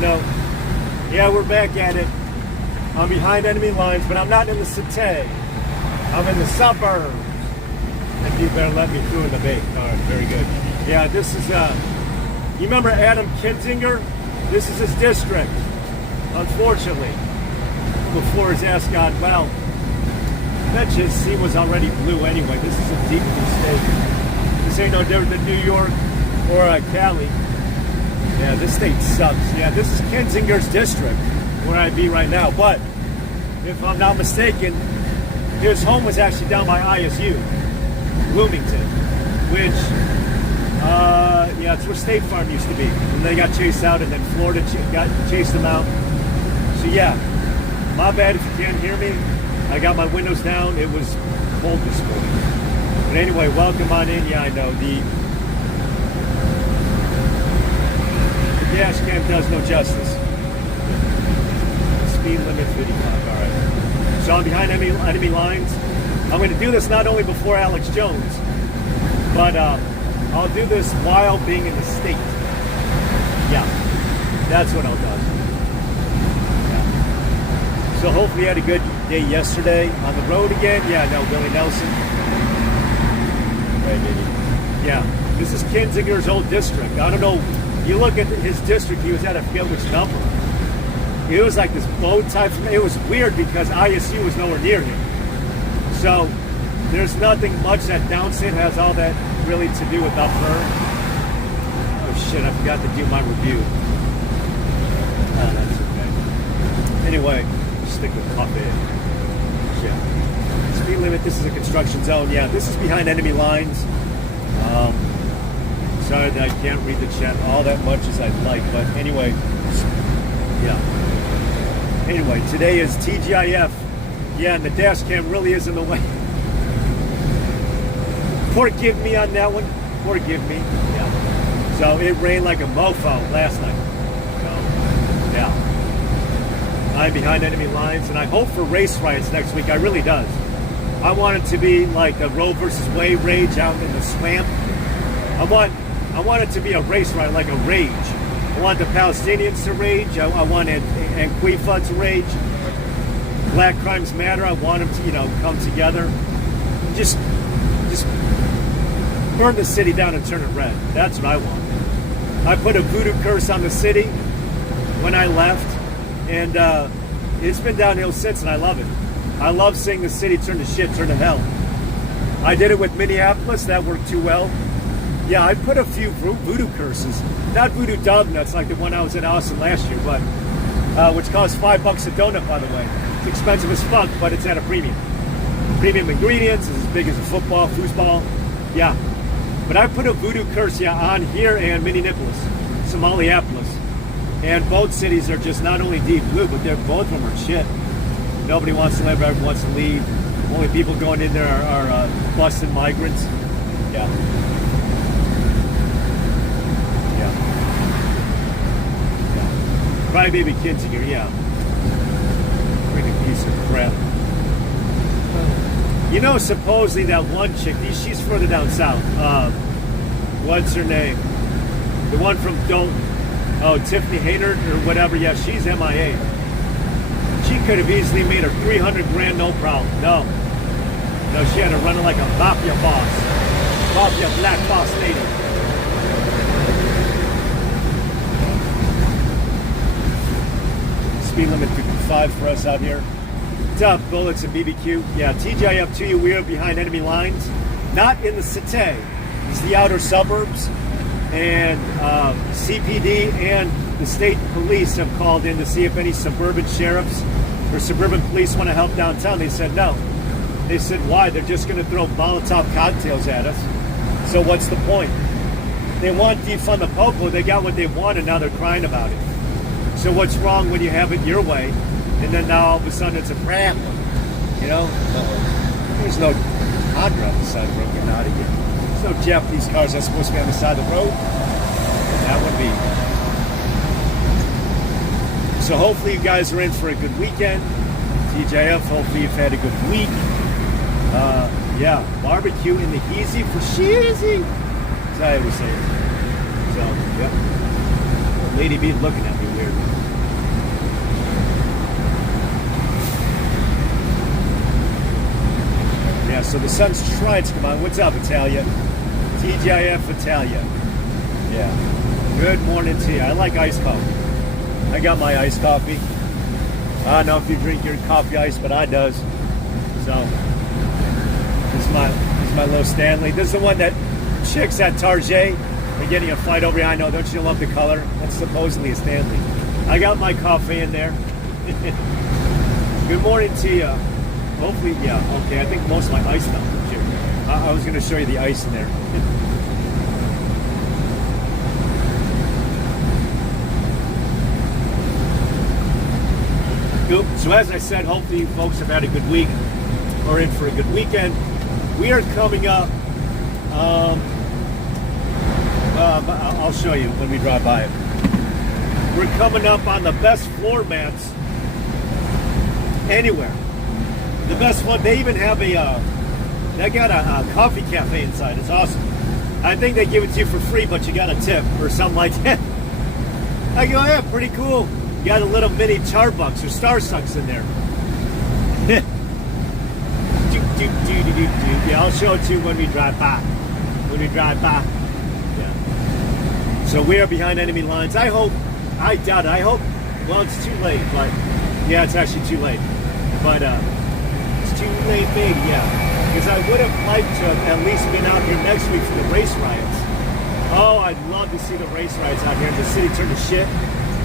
know, yeah, we're back at it. I'm behind enemy lines, but I'm not in the city. I'm in the suburbs. And you better let me through in the bay. All right, very good. Yeah, this is, you remember Adam Kinzinger? This is his district, unfortunately. Before his ass got, well, I bet his he was already blue anyway. This is a deep mistake. This ain't no different than New York or Cali. Yeah, this state sucks. Yeah, this is Kinzinger's district, where I'd be right now. But if I'm not mistaken, his home was actually down by ISU, Bloomington, which, yeah, it's where State Farm used to be. And they got chased out, and then Florida chased them out. So yeah, my bad if you can't hear me. I got my windows down. It was cold this morning. But anyway, welcome on in. Yeah, I know. The dash cam does no justice. Speed limit 55. All right. So I'm behind enemy lines. I'm going to do this not only before Alex Jones, but I'll do this while being in the state. Yeah, that's what I'll do. Yeah. So hopefully you had a good day yesterday on the road again. Yeah, no, Willie Nelson. Right, baby. Yeah, this is Kinzinger's old district. I don't know. You look at his district, he was at, I forget which number. It was like this boat type. It was weird because ISU was nowhere near him. So there's nothing much that downstate has all that really to do with up her. Oh shit, I forgot to do my review. Oh, that's okay. Anyway, stick with Puppet. Yeah. Speed limit, this is a construction zone. Yeah, this is behind enemy lines. Sorry that I can't read the chat all that much as I'd like, but anyway, yeah. Anyway, today is TGIF. Yeah, and the dash cam really is in the way. Forgive me on that one. Forgive me. Yeah. So it rained like a mofo last night. So, yeah. I'm behind enemy lines, and I hope for race riots next week. I really does. I want it to be like a Roe versus Wade rage out in the swamp. I want it to be a race riot, like a rage. I want the Palestinians to rage. I want Antifa to rage. Black Crimes Matter. I want them to, you know, come together. Just burn the city down and turn it red. That's what I want. I put a voodoo curse on the city when I left, and it's been downhill since, and I love it. I love seeing the city turn to shit, turn to hell. I did it with Minneapolis. That worked too well. Yeah, I put a few voodoo curses. Not voodoo dog nuts like the one I was in Austin last year, but which cost $5 a donut, by the way. It's expensive as fuck, but it's at a premium. Premium ingredients, it's as big as a foosball. Yeah. But I put a voodoo curse, yeah, on here and Minneapolis, Somaliapolis. And both cities are just not only deep blue, but both of them are shit. Nobody wants to live, everyone wants to leave. Only people going in there are busted migrants. Yeah. Crybaby kids here, yeah. Freaking piece of crap. You know, supposedly that one chick, she's further down south. What's her name? The one from Don't. Oh, Tiffany Hayter or whatever. Yeah, she's MIA. She could have easily made her 300 grand, no problem. No, she had to run it like a mafia boss. Mafia black boss lady. Speed limit 55 for us out here. Tough bullets and BBQ. Yeah, TGIF to you. We are behind enemy lines. Not in the city. It's the outer suburbs. And CPD and the state police have called in to see if any suburban sheriffs or suburban police want to help downtown. They said no. They said, why? They're just going to throw Molotov cocktails at us. So what's the point? They want defund the popo. They got what they want, and now they're crying about it. So what's wrong when you have it your way, and then now all of a sudden it's a problem? You know? There's no Honda on the side of the road. Get out of here. There's no Japanese cars that's supposed to be on the side of the road. That would be. So hopefully you guys are in for a good weekend. TJF, hopefully you've had a good week. Yeah, barbecue in the easy for sheezy. That's how I would say it. So, yep. Lady B looking at me. weird. Yeah, so the sun's trying to come on. What's up, Italia? TGIF Italia. Yeah. Good morning to you. I like iced coffee. I got my iced coffee. I don't know if you drink your coffee iced, but I does. So this is my little Stanley. This is the one that chicks at Target are getting a fight over. I know, don't you love the color? That's supposedly a Stanley. I got my coffee in there. Good morning to you. Hopefully, yeah, okay. I think most of my ice melted here. I was going to show you the ice in there. So as I said, hopefully you folks have had a good week or in for a good weekend. We are coming up. I'll show you when we drive by it. We're coming up on the best floor mats anywhere. The best one. They even have they got a coffee cafe inside. It's awesome. I think they give it to you for free, but you got a tip or something like that. I go, yeah, pretty cool. You got a little mini Starbucks or Starsucks in there. Yeah, I'll show it to you when we drive by. Yeah. So we are behind enemy lines. I doubt it. I hope, well, it's too late, but yeah, it's actually too late. But it's too late, baby, yeah. Because I would have liked to have at least been out here next week for the race riots. Oh, I'd love to see the race riots out here. The city turned to shit.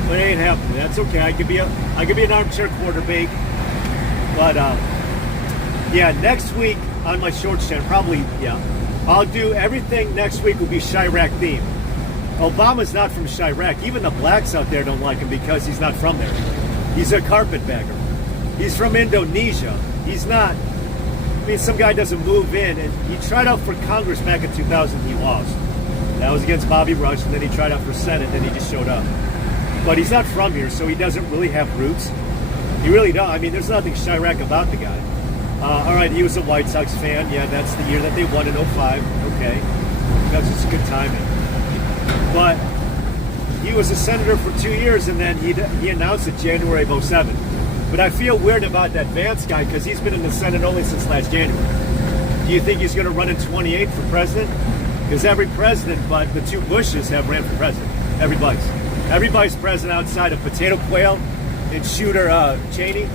But it ain't happening. That's okay. I could be an armchair quarterback. But yeah, next week on my short channel, probably, yeah, I'll do everything next week will be Chirac themed. Obama's not from Chirac. Even the blacks out there don't like him because he's not from there. He's a carpetbagger. He's from Indonesia. He's not. I mean, some guy doesn't move in, and he tried out for Congress back in 2000. He lost. That was against Bobby Rush, and then he tried out for Senate, and then he just showed up. But he's not from here, so he doesn't really have roots. He really don't. I mean, there's nothing Chirac about the guy. All right, he was a White Sox fan. Yeah, that's the year that they won in 05. Okay. That's just a good timing. But he was a senator for 2 years, and then he announced it January of 07. But I feel weird about that Vance guy because he's been in the Senate only since last January. Do you think he's going to run in 28 for president? Because every president but the two Bushes have ran for president. Every vice president outside of Potato Quail and Shooter Cheney,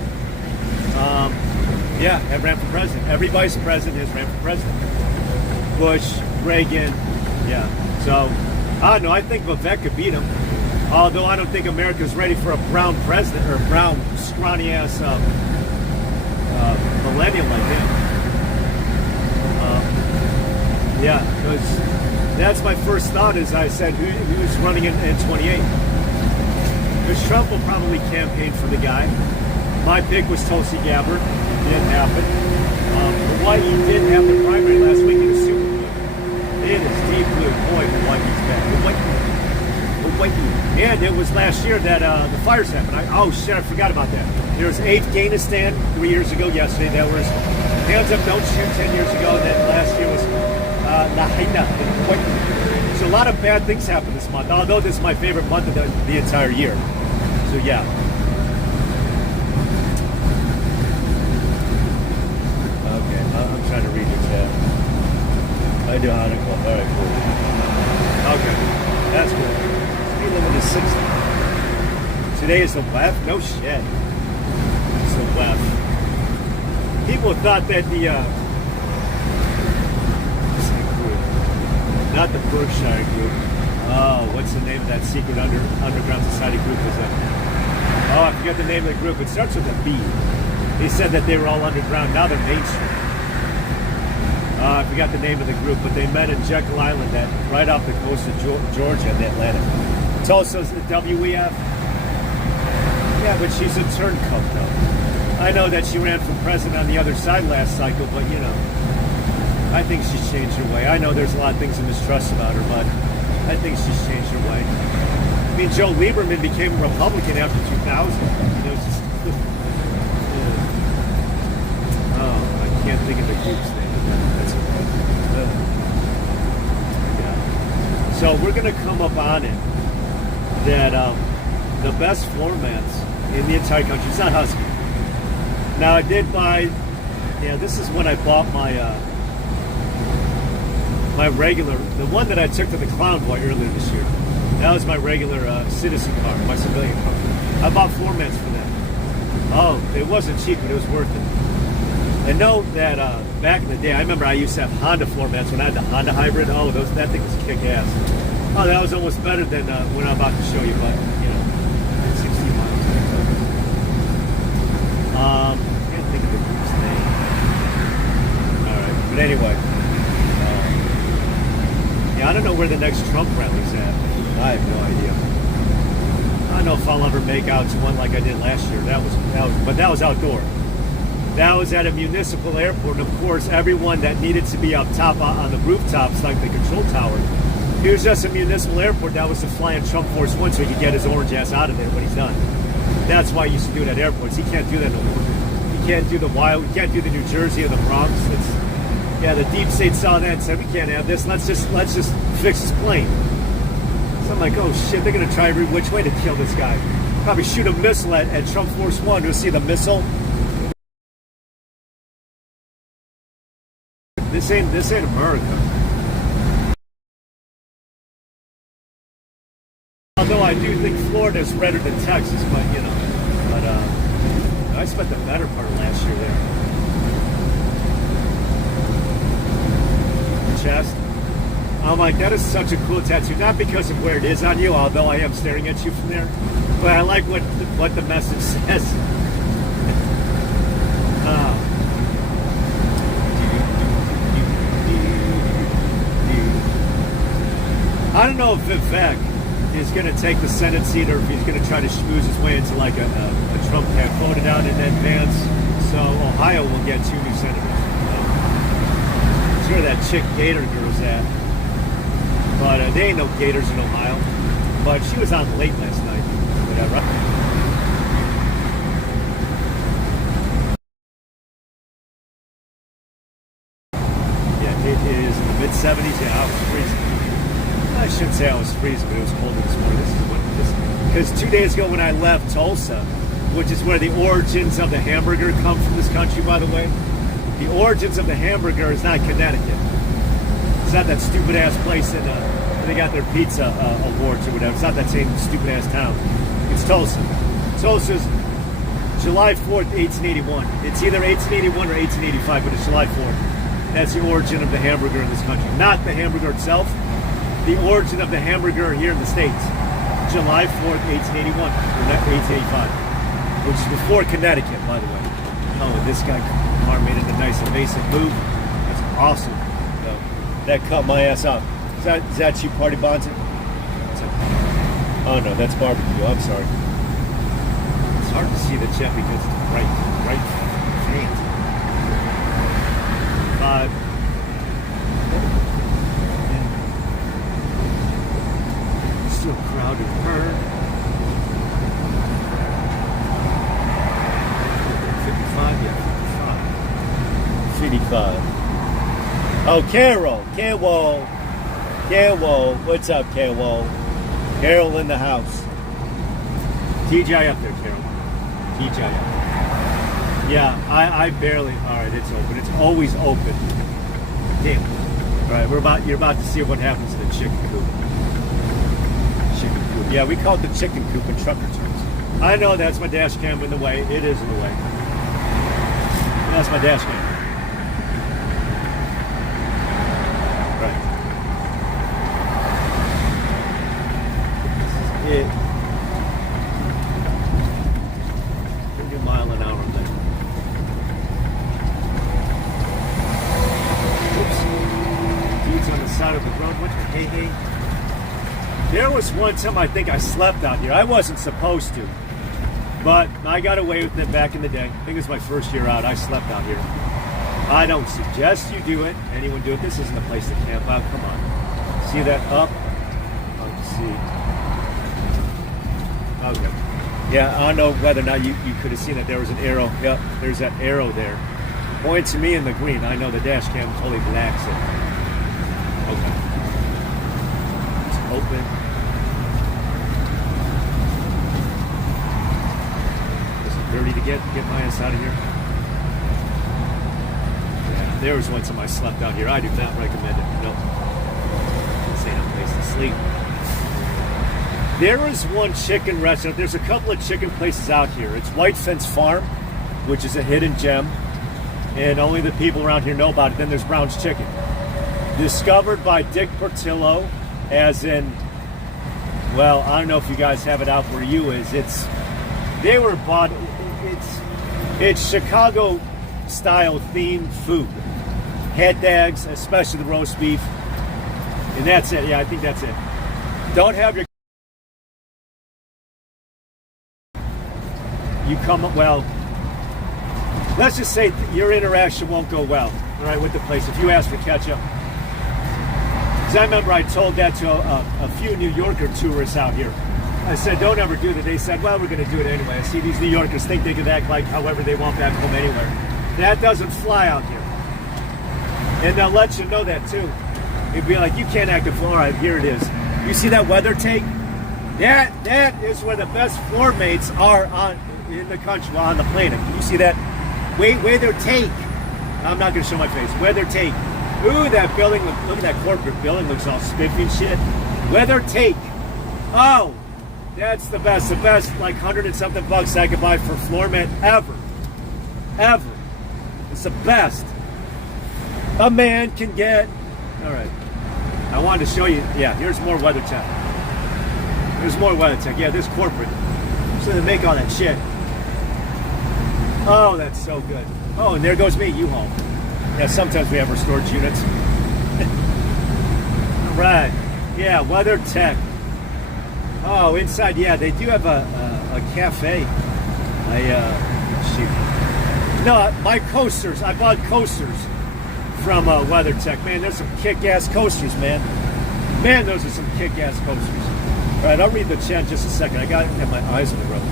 yeah, have ran for president. Every vice president has ran for president. Bush, Reagan, yeah. So, I don't know. I think Vivek could beat him. Although I don't think America's ready for a brown president or brown scrawny ass millennial like him. Yeah, because that's my first thought. As I said, who's running in 28? Because Trump will probably campaign for the guy. My pick was Tulsi Gabbard. Didn't happen. Hawaii did have the primary last week in the Super Bowl. It is deep blue. Boy, Hawaii's back. Hawaii. And it was last year that the fires happened. Oh shit, I forgot about that. There was Afghanistan 3 years ago. Yesterday, that was Hands Up, Don't Shoot 10 years ago. Then last year was Lahaina in Hawaii. So a lot of bad things happened this month. Although this is my favorite month of the entire year. So yeah. Okay, I'm trying to read your chat. I do article. All right, cool. Okay, that's cool. Speed limit is 60. Today is the left? No shit. It's the left. People thought that the not the Berkshire group. Oh, what's the name of that secret underground society group? Was that? Oh, I forget the name of the group. It starts with a B. They said that they were all underground. Now they're mainstream. I forgot the name of the group, but they met in Jekyll Island, right off the coast of Georgia, in the Atlantic. Tulsa's the WEF. Yeah, but she's a turncoat, though. I know that she ran for president on the other side last cycle, but you know, I think she's changed her way. I know there's a lot of things to mistrust about her, but I think she's changed her way. I mean, Joe Lieberman became a Republican after 2000. It was just, oh, I can't think of the group's name. That's okay. Yeah. So we're going to come up on it that the best floor mats in the entire country. It's not Husky. Now I did buy, yeah, this is when I bought my my regular, the one that I took to the Clown Boy earlier this year. That was my regular citizen car, my civilian car. I bought floor mats for that. Oh, it wasn't cheap, but it was worth it. And know that back in the day, I remember I used to have Honda floor mats when I had the Honda Hybrid. Oh, that thing was kick-ass. Oh, that was almost better than what I'm about to show you, but, you know, 60 miles. I can't think of the group's name. All right, but anyway. Yeah, I don't know where the next Trump rally's at. I have no idea. I don't know if I'll ever make out to one like I did last year. But that was outdoor. That was at a municipal airport, and of course, everyone that needed to be up top on the rooftops, like the control tower, it was just a municipal airport that was to fly in Trump Force One so he could get his orange ass out of there when he's done. That's why he used to do it at airports. He can't do that no more. He can't do the He can't do the New Jersey or the Bronx. Yeah, the deep state saw that and said, we can't have this. Let's just fix his plane. So I'm like, oh shit, they're gonna try every which way to kill this guy. Probably shoot a missile at Trump Force One to see the missile. This ain't America. Although I do think Florida is redder than Texas, but you know, I spent the better part of last year there. Chest. I'm like, that is such a cool tattoo. Not because of where it is on you, although I am staring at you from there, but I like what the message says. I don't know if Vivek is going to take the Senate seat or if he's going to try to schmooze his way into like a Trump can't vote it out in advance. So Ohio will get 2 new senators. I'm sure that chick Gator girl's at. But there ain't no Gators in Ohio. But she was on late last night. Whatever. Yeah, it is in the mid-70s. Yeah, I was freezing. I shouldn't say I was freezing, but it was colder this morning. Because 2 days ago when I left Tulsa, which is where the origins of the hamburger come from this country, by the way, the origins of the hamburger is not Connecticut. It's not that stupid ass place in where they got their pizza awards or whatever. It's not that same stupid ass town. It's Tulsa. Tulsa's July 4th, 1881. It's either 1881 or 1885, but it's July 4th. That's the origin of the hamburger in this country. Not the hamburger itself. The origin of the hamburger here in the States. July 4th, 1881, or 1885, which is before Connecticut, by the way. Oh, and this guy car made it a nice evasive move. That's awesome. That cut my ass up. Is that you, Party Bonds? Oh no, that's barbecue. I'm sorry. It's hard to see the jet because it's bright faint. 5. Still crowded herd. 55, yeah, 55. Oh, Carol. What's up, Carol? Carol in the house. TJ up there, Carol. TJ up there. Yeah, I barely. All right, it's open. It's always open. Damn. All right, you're about to see what happens to the chicken coop. Chicken coop. Yeah, we call it the chicken coop in trucker terms. I know that's my dash cam in the way. It is in the way. That's my dash cam. Right. It. 30 mile an hour there. Oops. Dude's on the side of the road. What the hey. There was one time I think I slept out here. I wasn't supposed to. But I got away with it back in the day. I think it was my first year out. I slept out here. I don't suggest you do it. Anyone do it. This isn't a place to camp out. Come on. See that up? Let's see. Okay. Yeah, I don't know whether or not you could have seen that there was an arrow. Yep, there's that arrow there. Point to me in the green. I know the dash cam totally blacks it. Okay. It's open. dirty to get my ass out of here. Yeah, there was one time I slept out here. I do not recommend it. Nope. This ain't a place to sleep. There is one chicken restaurant. There's a couple of chicken places out here. It's White Fence Farm, which is a hidden gem, and only the people around here know about it. Then there's Brown's Chicken, discovered by Dick Portillo, as in, well, I don't know if you guys have it out where you is. It's Chicago style themed food. Head dags, especially the roast beef, and that's it. Yeah, I think that's it. Don't have your well, let's just say your interaction won't go well, all right, with the place if you ask for ketchup. Because I remember I told that to a few New Yorker tourists out here. I said, don't ever do that. They said, well, we're going to do it anyway. I see these New Yorkers think they can act like however they want back home anywhere. That doesn't fly out here. And they'll let you know that too. It'd be like, you can't act a fool. All right, here it is. You see that weather take? That is where the best floor mates are in the country, on the planet. You see that? Weather take. I'm not going to show my face. Weather take. Ooh, that building, look at that corporate building. Looks all spiffy and shit. Weather take. Oh, that's the best. The best, like, $100 and something bucks I could buy for floor mat ever. Ever. It's the best a man can get. All right. I wanted to show you. Yeah, here's more weather tech. There's more weather tech. Yeah, this corporate. So they make all that shit. Oh, that's so good. Oh, and there goes me, U-Haul. Yeah, sometimes we have our storage units. All right. Yeah, weather tech. Oh, inside, yeah, they do have a cafe. No, my coasters. I bought coasters from WeatherTech. Man, there's some kick-ass coasters, man. Man, those are some kick-ass coasters. All right, I'll read the chat in just a second. I got to have my eyes on the road.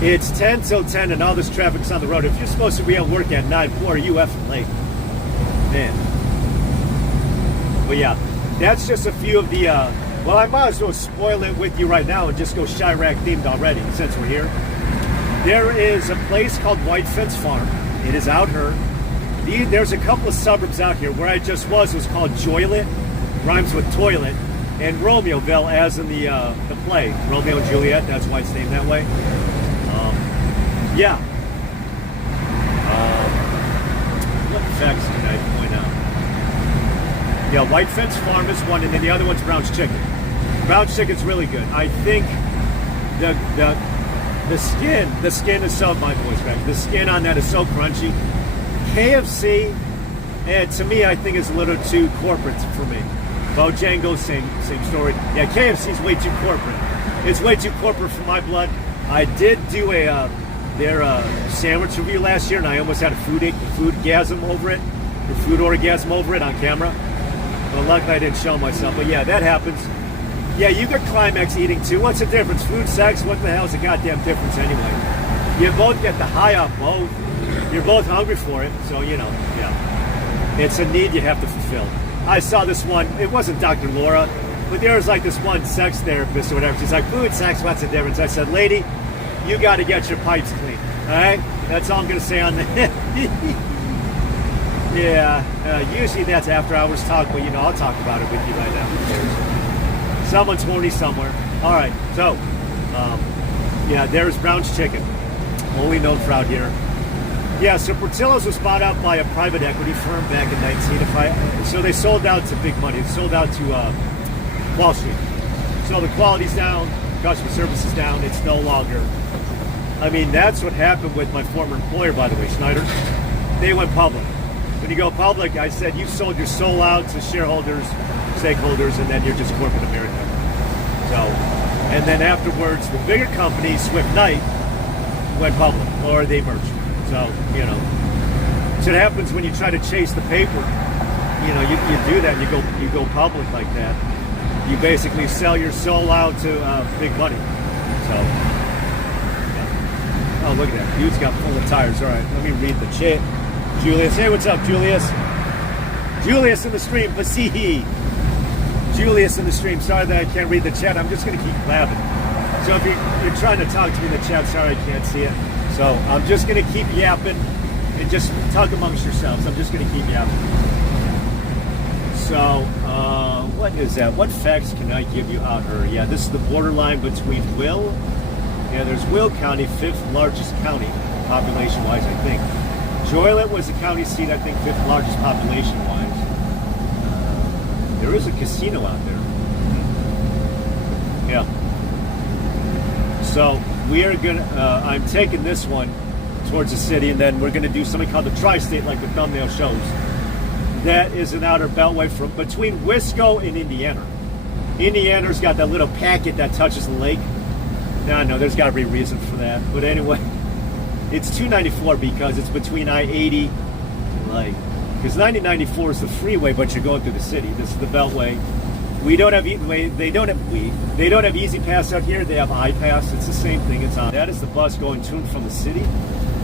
It's 10 till 10 and all this traffic's on the road. If you're supposed to be at work at 9, boy, are you effing late. Man. But yeah, that's just a few of the, well, I might as well spoil it with you right now and just go Chirac themed already since we're here. There is a place called White Fence Farm. It is out here. There's a couple of suburbs out here. Where I just was called Joylet, rhymes with toilet, and Romeoville, as in the play Romeo and Juliet. That's why it's named that way. Yeah. What facts can I point out? Yeah, White Fence Farm is one, and then the other one's Brown's Chicken. Brown's Chicken's really good. I think the skin is so, my voice back. The skin on that is so crunchy. KFC, and to me, I think is a little too corporate for me. Bojangles, same story. Yeah, KFC's way too corporate. It's way too corporate for my blood. I did do their sandwich review last year, and I almost had a food orgasm over it on camera. But luckily I didn't show myself. But yeah, that happens. Yeah, you got climax eating too. What's the difference? Food, sex, what the hell is the goddamn difference anyway? You both get the high off both. You're both hungry for it, so you know, yeah. It's a need you have to fulfill. I saw this one, it wasn't Dr. Laura, but there was like this one sex therapist or whatever. She's like, food, sex, what's the difference? I said, lady, you got to get your pipes clean, all right? That's all I'm going to say on that. Yeah, usually that's after hours talk, but you know, I'll talk about it with you right now. Someone's horny somewhere. All right, so, yeah, there's Brown's Chicken, only known for out here. Yeah, so Portillo's was bought out by a private equity firm back in 19. So they sold out to big money. They sold out to Wall Street. So the quality's down, customer service is down. It's no longer. I mean, that's what happened with my former employer, by the way, Schneider. They went public. When you go public, I said you sold your soul out to shareholders, stakeholders, and then you're just corporate America. So, and then afterwards, the bigger company, Swift Knight, went public, or they merged. So, you know, so it happens when you try to chase the paper. You know, you do that, you go public like that. You basically sell your soul out to big money. So, yeah. Oh, look at that. Dude's got full of tires. All right, let me read the chat. Julius, hey, what's up, Julius? Julius in the stream, Pasihi. Julius in the stream. Sorry that I can't read the chat. I'm just going to keep blabbing. So if you're trying to talk to me in the chat, sorry I can't see it. So I'm just going to keep yapping and just talk amongst yourselves. I'm just going to keep yapping. So what is that? What facts can I give you out here? Yeah, this is the borderline between Will. Yeah, there's Will County, 5th largest county population-wise, I think. Joylet was the county seat, I think, 5th largest population-wise. There is a casino out there. Yeah. So we are gonna. I'm taking this one towards the city, and then we're gonna do something called the Tri-State, like the thumbnail shows. That is an outer beltway from between Wisco and Indiana. Indiana's got that little packet that touches the lake. No, there's got to be a reason for that. But anyway, it's 294 because it's between I-80, like, because 9094 is the freeway, but you're going through the city. This is the beltway. We don't have they don't have Easy Pass out here. They have I-Pass. It's the same thing. It's on. That is the bus going to and from the city.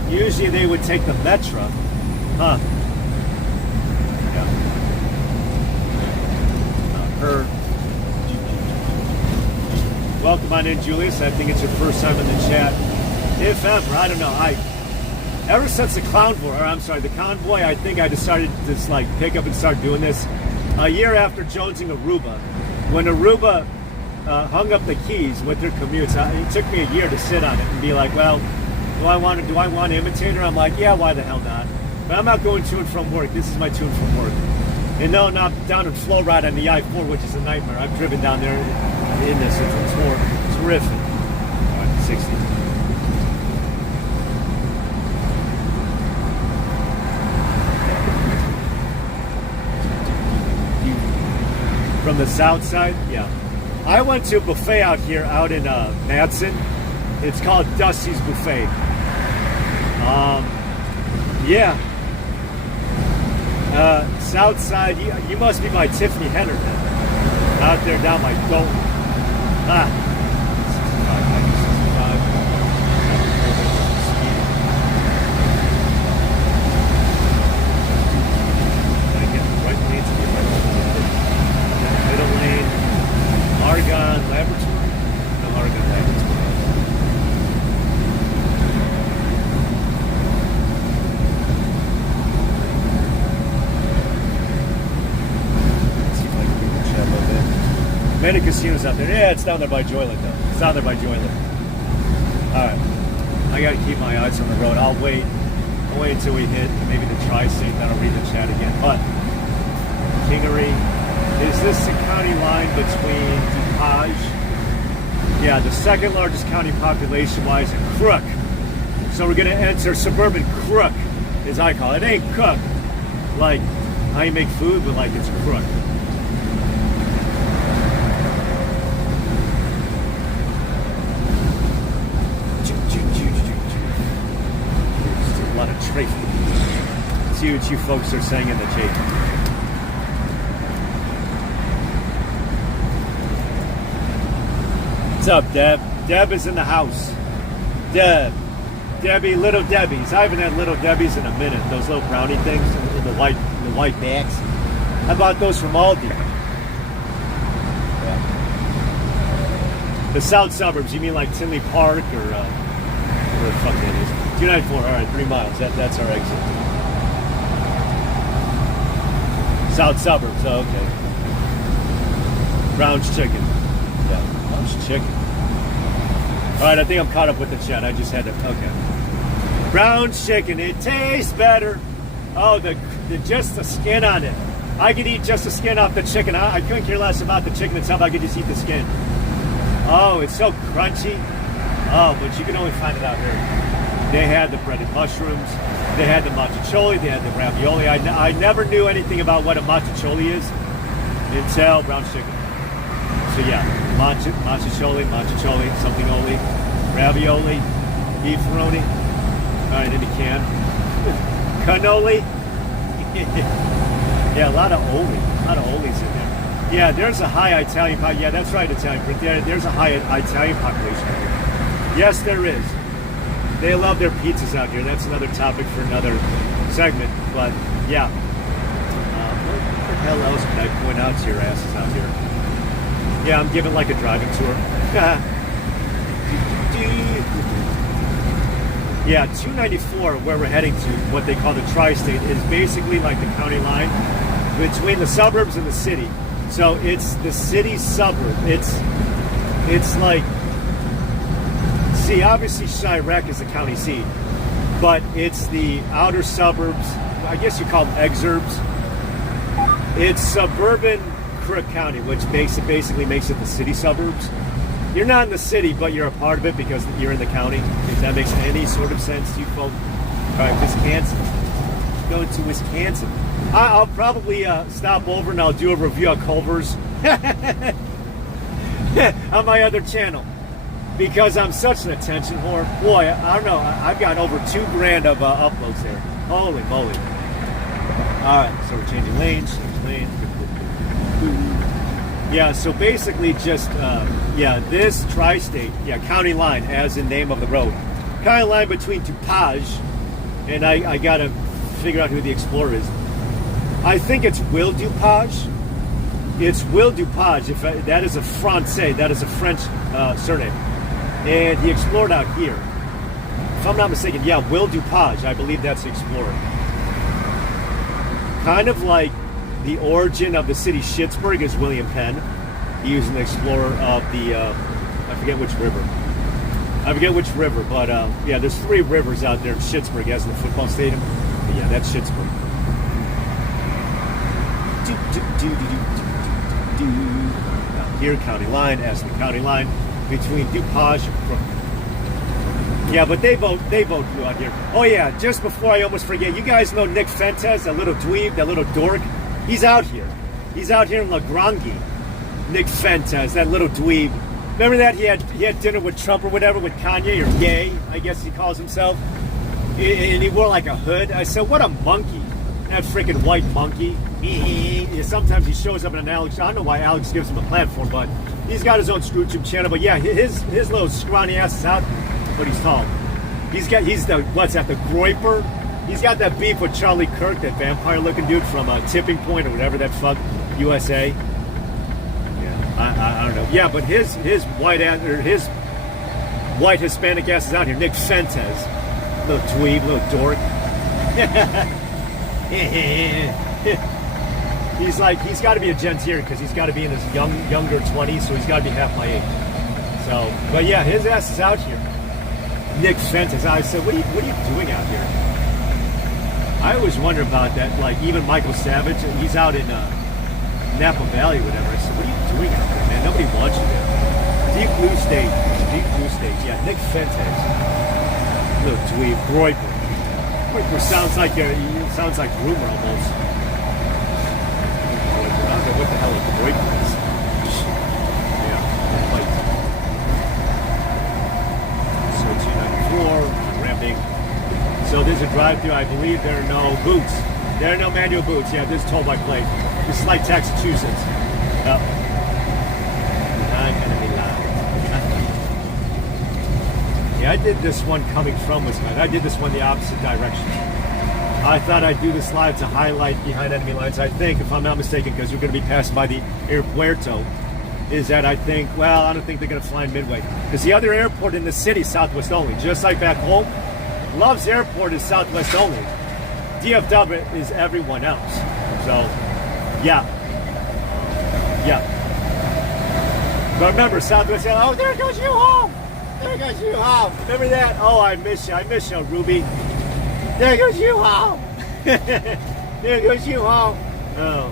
Usually they would take the Metro, huh? Yeah. Her. Welcome on in, Julius. I think it's your first time in the chat. If ever, I don't know. Ever since the convoy, I think I decided to just like pick up and start doing this. A year after jonesing Aruba, when Aruba hung up the keys with their commutes, it took me a year to sit on it and be like, well, do I want to imitate her? I'm like, yeah, why the hell not? But I'm not going to and from work. This is my to and from work. And no, not down in Flowride on the I-4, which is a nightmare. I've driven down there in this. It's terrific. All right, 60. From the south side? Yeah. I went to a buffet out here, out in Madsen. It's called Dusty's Buffet. Yeah. South side, you must be by Tiffany Henner then. Out there down by Dalton. Ah. 65. Gotta get the right lane to get right. Middle lane. Argonne Laboratory. No, Argonne Laboratory. Many casinos out there. Yeah, it's down there by Joylet, though. It's down there by Joylet. All right. I got to keep my eyes on the road. I'll wait until we hit maybe the Tri-State, then I'll read the chat again. But, Kingery, is this the county line between DuPage? Yeah, the second largest county population-wise in Crook. So we're going to enter suburban Crook, as I call it. It ain't Cook. Like, how you make food, but like it's Crook. Traffic. See what you folks are saying in the chat. What's up, Deb? Deb is in the house. Debbie, Little Debbie's. I haven't had Little Debbie's in a minute. Those little brownie things, the white bags. I bought those from Aldi. Yeah. The south suburbs. You mean like Tinley Park or where the fuck that is? 294, all right, 3 miles. That's our exit. South suburbs, oh, okay. Brown's Chicken. Yeah, Brown's Chicken. All right, I think I'm caught up with the chat. I just had to, okay. Brown's Chicken, it tastes better. Oh, just the skin on it. I could eat just the skin off the chicken. I couldn't care less about the chicken itself. I could just eat the skin. Oh, it's so crunchy. Oh, but you can only find it out here. They had the breaded mushrooms. They had the matacholi. They had the ravioli. I never knew anything about what a matacholi is until Brown's Chicken. So yeah, matacholi, something oli, ravioli, beefaroni. All right, in a can. Cannoli. Yeah, a lot of olis in there. Yeah, there's a high Italian population. Yeah, that's right, Italian. But there's a high Italian population out here. Yes, there is. They love their pizzas out here. That's another topic for another segment. But yeah, what the hell else can I point out to your asses out here? Yeah, I'm giving like a driving tour. Yeah, 294, where we're heading to, what they call the tri-state, is basically like the county line between the suburbs and the city. So it's the city suburb. It's like, see, obviously Chirac is the county seat, but it's the outer suburbs. I guess you call them exurbs. It's suburban Crook County, which basically makes it the city suburbs. You're not in the city, but you're a part of it because you're in the county. If that makes any sort of sense to you folks. All right, Wisconsin. Going to Wisconsin. I'll probably stop over and I'll do a review of Culver's on my other channel because I'm such an attention whore. Boy, I don't know. I've got over $2,000 of uploads there. Holy moly. All right, so we're changing lanes. Yeah, so basically just, this tri-state, county line, as in name of the road. County line between DuPage, and I got to figure out who the explorer is. I think it's Will DuPage. It's Will DuPage. That is a Francais, that is a French surname. And he explored out here. If I'm not mistaken, Will DuPage, I believe that's the explorer. Kind of like the origin of the city Schittsburg is William Penn. He was an explorer of the, I forget which river, but there's 3 rivers out there in Schittsburg, as in the football stadium. But yeah, that's Schittsburg. Here, county line, as the county line between DuPage and Crook. Yeah, but they vote blue out here. Oh yeah, just before I almost forget, you guys know Nick Fuentes, that little dweeb, that little dork? He's out here. He's out here in La Grange. Nick Fuentes, that little dweeb. Remember that? He had dinner with Trump or whatever, with Kanye, or gay, I guess he calls himself. And he wore like a hood. I said, what a monkey. That freaking white monkey. Sometimes he shows up in an Alex. I don't know why Alex gives him a platform, but he's got his own YouTube channel. But yeah, his little scrawny ass is out, but he's tall. He's the, what's that, the Groiper? He's got that beef with Charlie Kirk, that vampire-looking dude from Tipping Point or whatever that fuck, USA. Yeah, I don't know. Yeah, but his white ass, or his white Hispanic ass is out here. Nick Fuentes, little dweeb, little dork. He's got to be a gentleman because he's got to be in his younger 20s, so he's got to be half my age. So, but yeah, his ass is out here. Nick Fuentes. I said, what are you doing out here? I always wonder about that. Like even Michael Savage, he's out in Napa Valley, or whatever. I said, what are you doing out there, man? Nobody wants you there. Deep blue state. Yeah, Nick Fuentes. Little dweeb, Groiper. Groiper sounds like rumor almost. I don't know what the hell a Groiper is. Yeah, like so 294 ramping. So there's a drive-through. I believe there are no boots. There are no manual boots. Yeah, this is toll by plate. This is like Massachusetts. Yep. Yeah, I did this one coming from Wisconsin. I did this one the opposite direction. I thought I'd do this live to highlight behind enemy lines. I think, if I'm not mistaken, because we're going to be passing by the airpuerto, is that I think, well, I don't think they're going to fly in Midway. Because the other airport in the city is Southwest only. Just like back home, Love's Airport is Southwest only. DFW is everyone else. So, yeah. But remember, Southwest, oh, there goes you home. There goes you home. Remember that? Oh, I miss you, Ruby. There goes you home. There goes you home. Oh,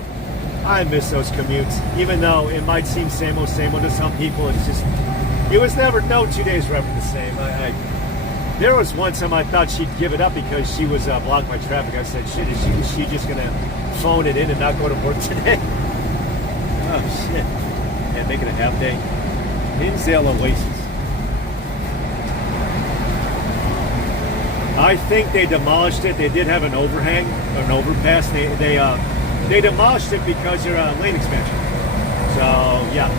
I miss those commutes. Even though it might seem same old to some people, it's just, it was never, no 2 days were ever the same. There was one time I thought she'd give it up because she was blocked by traffic. I said, shit, is she just going to phone it in and not go to work today? Oh, shit. Yeah, make it a half day. Hinsdale Oasis. I think they demolished it. They did have an overhang, or an overpass. They demolished it because they're lane expansion. So, yeah.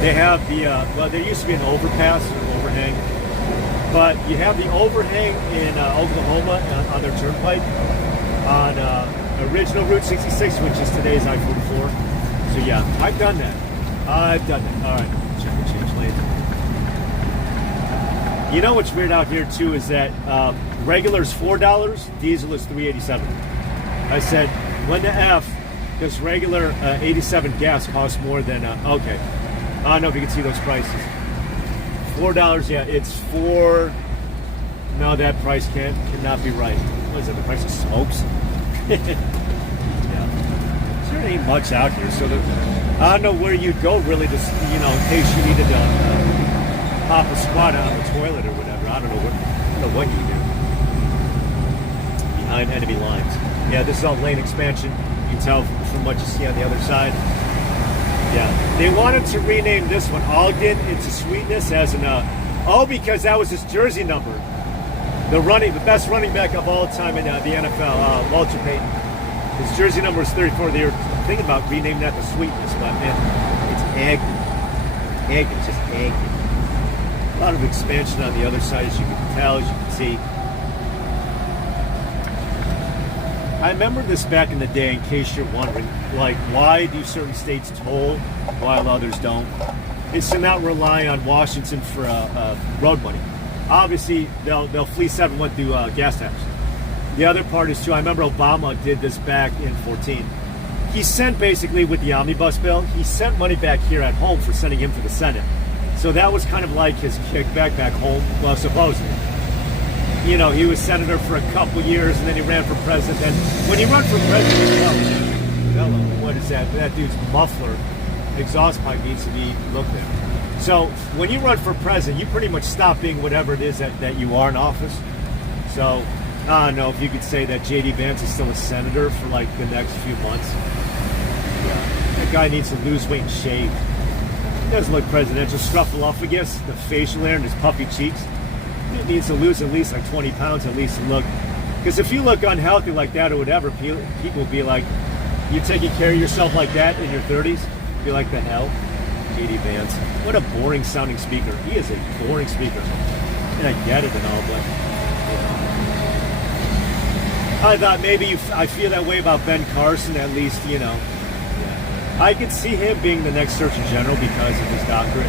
They have the, well, there used to be an overpass or overhang. But you have the overhang in Oklahoma on their turnpike on original Route 66, which is today's I-44. So yeah, I've done that. All right, change lane. You know what's weird out here too is that regular is $4, diesel is $3.87. I said, when the F, because regular 87 gas costs more than, okay. I don't know if you can see those prices. $4, yeah, it's $4. No, that price cannot be right. What is it, the price of smokes? Yeah. There ain't much out here, so I don't know where you'd go really to, you know, in case you needed to pop a squat on the toilet or whatever. I don't know what you do. Behind enemy lines. Yeah, this is all lane expansion. You can tell from what you see on the other side. Yeah, they wanted to rename this one Ogden into Sweetness as an because that was his jersey number. The best running back of all time in the NFL, Walter Payton. His jersey number was 34. They were thinking about renaming that to Sweetness, but man, it's Agden. Agden's just Agden. A lot of expansion on the other side, as you can tell, as you can see. I remember this back in the day, in case you're wondering, like, why do certain states toll while others don't? It's to not rely on Washington for road money. Obviously, they'll fleece everyone through gas tax. The other part is, too, I remember Obama did this back in 2014. He sent, basically, with the omnibus bill, he sent money back here at home for sending him to the Senate. So that was kind of like his kickback back home, well, supposedly. You know, he was senator for a couple years, and then he ran for president. And when he ran for president, what is that? That dude's muffler, exhaust pipe needs to be looked at. So when you run for president, you pretty much stop being whatever it is that you are in office. So I don't know if you could say that J.D. Vance is still a senator for like the next few months. Yeah, that guy needs to lose weight and shave. He doesn't look presidential. Scruffalophagus, the facial hair and his puffy cheeks. He needs to lose at least like 20 pounds at least to look. Because if you look unhealthy like that or whatever, people will be like, you're taking care of yourself like that in your 30s? Be like, the hell? J.D. Vance. What a boring sounding speaker. He is a boring speaker. And I get it and all, but, you know. I thought maybe I feel that way about Ben Carson, at least, you know. Yeah. I could see him being the next Surgeon General because of his doctorate.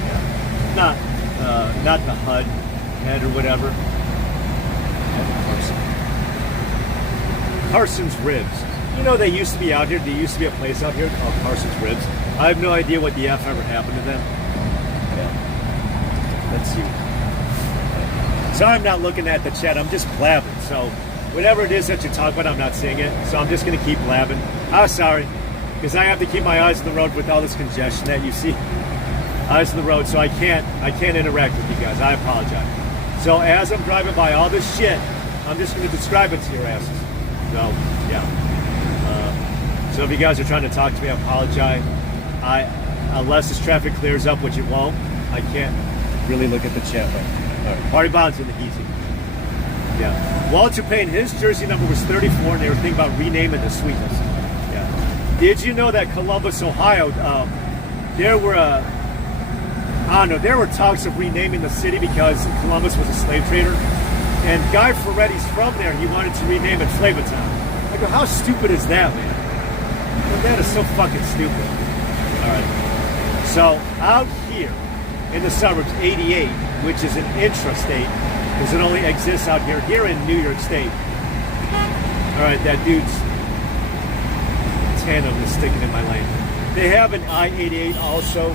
Yeah. Not the HUD head or whatever. Carson's Ribs. You know, they used to be out here. There used to be a place out here called Carson's Ribs. I have no idea what the F ever happened to them. Yeah. Let's see. Sorry, I'm not looking at the chat. I'm just blabbing. So whatever it is that you talk about, I'm not seeing it. So I'm just going to keep blabbing. I'm sorry, because I have to keep my eyes on the road with all this congestion that you see. Eyes on the road, so I can't interact with you guys. I apologize. So as I'm driving by all this shit, I'm just going to describe it to your asses. So yeah. So if you guys are trying to talk to me, I apologize. Unless this traffic clears up, which it won't, I can't really look at the chat. But all right. Party bonds in the easy. Yeah. Walter Payton, his jersey number was 34, and they were thinking about renaming the Sweetness. Yeah. Did you know that Columbus, Ohio, there were there were talks of renaming the city because Columbus was a slave trader, and Guy Fieri's from there. He wanted to rename it Flavortown. I go, how stupid is that, man? Well, that is so fucking stupid. All right. So out here in the suburbs, 88, which is an intrastate, because it only exists out here in New York State. All right, that dude's tandem is sticking in my lane. They have an I-88 also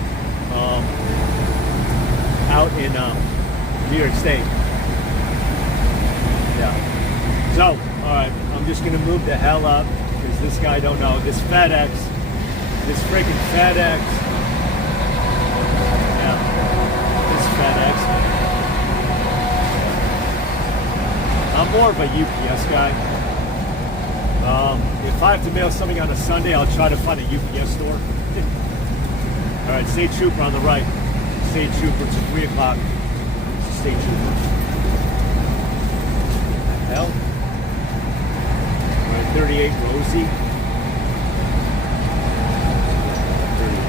out in New York State. Yeah. So, all right, I'm just gonna move the hell up because this guy don't know. This FedEx, this freaking FedEx. Yeah. This FedEx. I'm more of a UPS guy. If I have to mail something on a Sunday, I'll try to find a UPS store. All right, State Trooper on the right. State Trooper to 3 o'clock. State Trooper. Hell. All right, 38 Rosie. 38.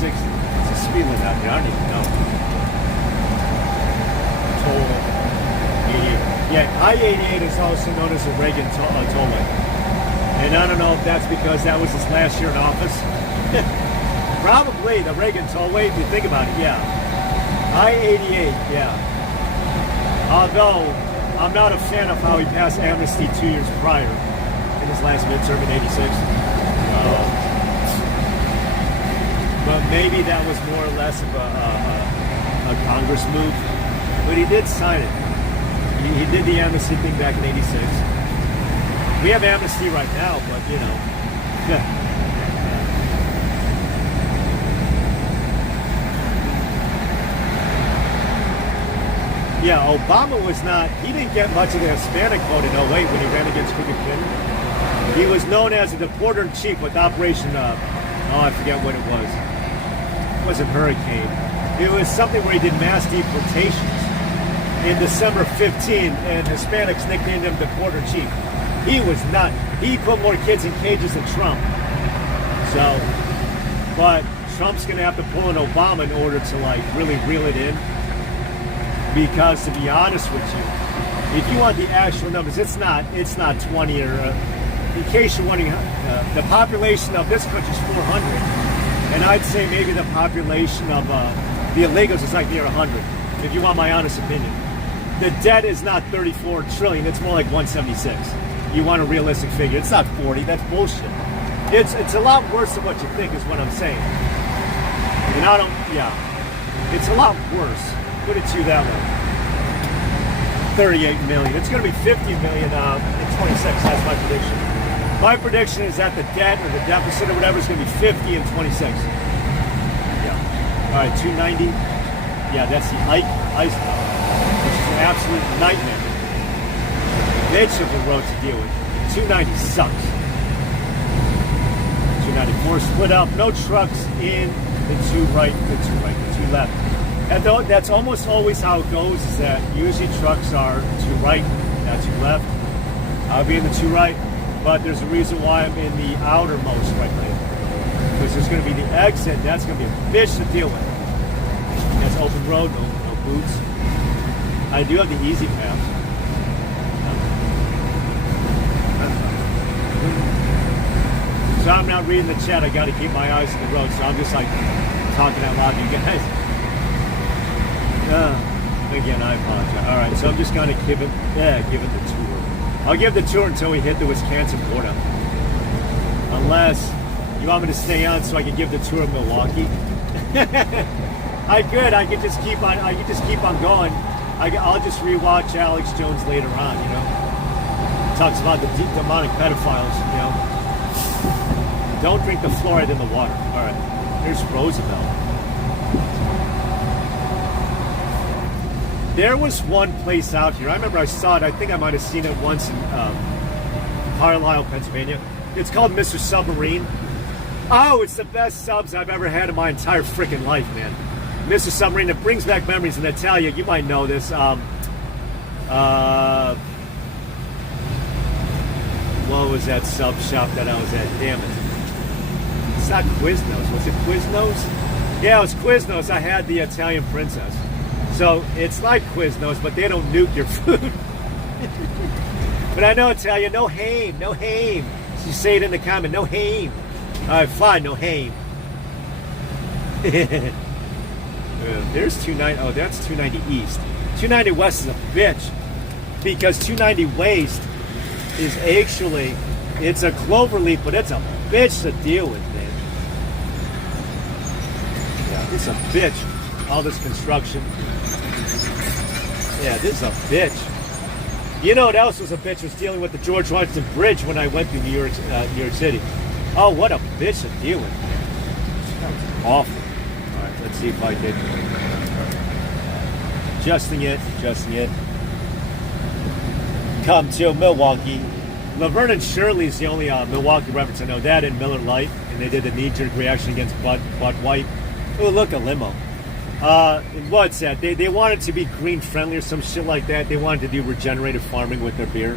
60. It's a speed limit out here. I don't even know. Toll. 88. Yeah, I-88 is also known as a Reagan tollway. And I don't know if that's because that was his last year in office. Probably the Reagan tollway, if you think about it, yeah. I-88, yeah. Although, I'm not a fan of how he passed amnesty 2 years prior in his last midterm in 86. But maybe that was more or less of a Congress move. But he did sign it. He did the amnesty thing back in 86. We have amnesty right now, but, you know. Yeah, Obama was not, he didn't get much of the Hispanic vote in 08 when he ran against Crooked Finn. He was known as a deporter-in-chief with Operation, I forget what it was. It wasn't Hurricane. It was something where he did mass deportations in December 15, and Hispanics nicknamed him deporter-in-chief. He was not, he put more kids in cages than Trump. So, but Trump's going to have to pull an Obama in order to, like, really reel it in. Because to be honest with you, if you want the actual numbers, it's not 20 or, in case you're wondering, the population of this country is 400, and I'd say maybe the population of the illegals is like near 100, if you want my honest opinion. The debt is not 34 trillion, it's more like 176. You want a realistic figure. It's not 40, that's bullshit. It's a lot worse than what you think is what I'm saying. And I don't, yeah, it's a lot worse. Put it to you that way. 38 million. It's going to be 50 million in 26. That's my prediction. My prediction is that the debt or the deficit or whatever is going to be 50 in 26. Yeah. All right, 290. Yeah, that's the ice belt, which is an absolute nightmare. Bitch of a road to deal with. 290 sucks. 294 split up. No trucks in the two left. And that's almost always how it goes, is that usually trucks are to right, not to left. I'll be in the to right, but there's a reason why I'm in the outermost right lane. Because there's going to be the exit, that's going to be a bitch to deal with. That's open road, no boots. I do have the easy path. So I'm not reading the chat, I got to keep my eyes on the road, so I'm just like talking out loud to you guys. Again, I apologize. All right, so I'm just going to give it the tour. I'll give the tour until we hit the Wisconsin border. Unless you want me to stay on so I can give the tour of Milwaukee. I could just keep on going. I'll just rewatch Alex Jones later on, you know. Talks about the demonic pedophiles, you know. Don't drink the fluoride in the water. All right, here's Roosevelt. There was one place out here. I remember I saw it. I think I might have seen it once in Carlisle, Pennsylvania. It's called Mr. Submarine. Oh, it's the best subs I've ever had in my entire freaking life, man. Mr. Submarine, it brings back memories. And Natalia, you might know this. What was that sub shop that I was at? Damn it. It's not Quiznos. Was it Quiznos? Yeah, it was Quiznos. I had the Italian Princess. So it's like Quiznos, but they don't nuke your food. But I know Italian, no haim, no haim. So you say it in the comment, no haim. All right, fine, no haim. There's 290, oh, that's 290 East. 290 West is a bitch because 290 West is actually, it's a cloverleaf, but it's a bitch to deal with, man. Yeah, it's a bitch. All this construction. Yeah, this is a bitch. You know what else was a bitch? Was dealing with the George Washington Bridge when I went through New York City. Oh, what a bitch to deal with. That was awful. All right, let's see if I did. Adjusting it. Come to Milwaukee. Laverne and Shirley is the only Milwaukee reference I know. That and Miller Lite, and they did a knee-jerk reaction against Bud White. Oh, look, a limo. What's that? They wanted to be green friendly or some shit like that. They wanted to do regenerative farming with their beer.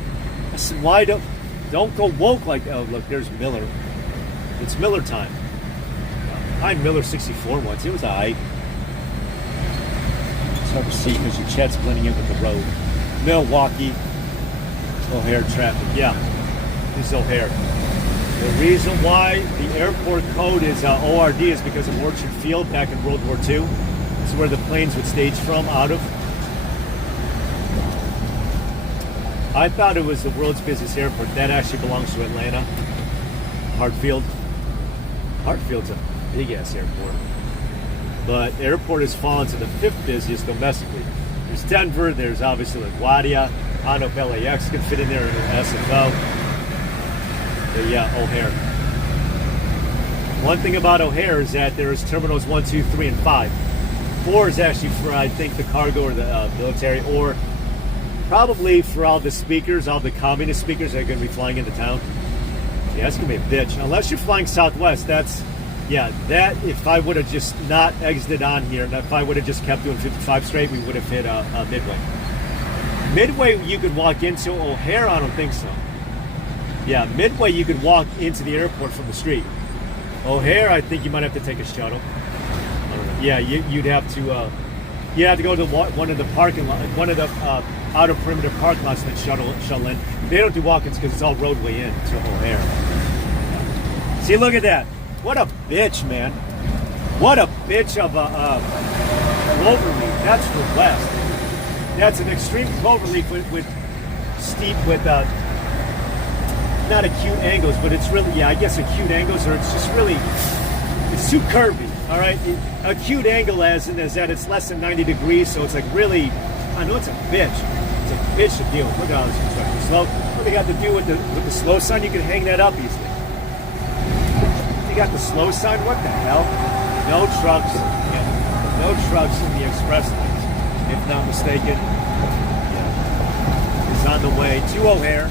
I said, why don't go woke like that? Oh, look, there's Miller. It's Miller time. I had Miller 64 once. It was alright. It's hard to see because your chat's blending in with the road. Milwaukee. O'Hare traffic. Yeah. This is O'Hare. The reason why the airport code is ORD is because of Orchard Field back in World War II. It's where the planes would stage from out of. I thought it was the world's busiest airport. That actually belongs to Atlanta. Hartfield. Hartfield's a big-ass airport. But the airport has fallen to the 5th busiest domestically. There's Denver, there's obviously LaGuardia. I don't know if LAX can fit in there in SFO. But yeah, O'Hare. One thing about O'Hare is that there's terminals 1, 2, 3, and 5. 4 is actually for, I think, the cargo or the military, or probably for all the speakers, all the communist speakers that are going to be flying into town. Yeah, that's going to be a bitch. Unless you're flying Southwest, that's, yeah, that, if I would have just not exited on here, and if I would have just kept doing 55 straight, we would have hit Midway. Midway, you could walk into. O'Hare, I don't think so. Yeah, Midway, you could walk into the airport from the street. O'Hare, I think you might have to take a shuttle. I don't know. Yeah, you'd have to go to one of the parking lot, one of the outer perimeter parking lots and then shuttle in. They don't do walk-ins because it's all roadway in to O'Hare. See, look at that. What a bitch, man. What a bitch of a cloverleaf. That's for west. That's an extreme cloverleaf with steep, with not acute angles, but it's really, yeah, I guess acute angles, or it's just really, it's too curvy, all right? Acute angle as that it's less than 90 degrees, so it's like really, I know it's a bitch. It's a bitch to deal with. Look at all this construction. Slow. What they got to do with the slow sign? You can hang that up easily. You got the slow sign? What the hell? No trucks. Yeah, no trucks in the express lanes, if not mistaken. Yeah. It's on the way to O'Hare.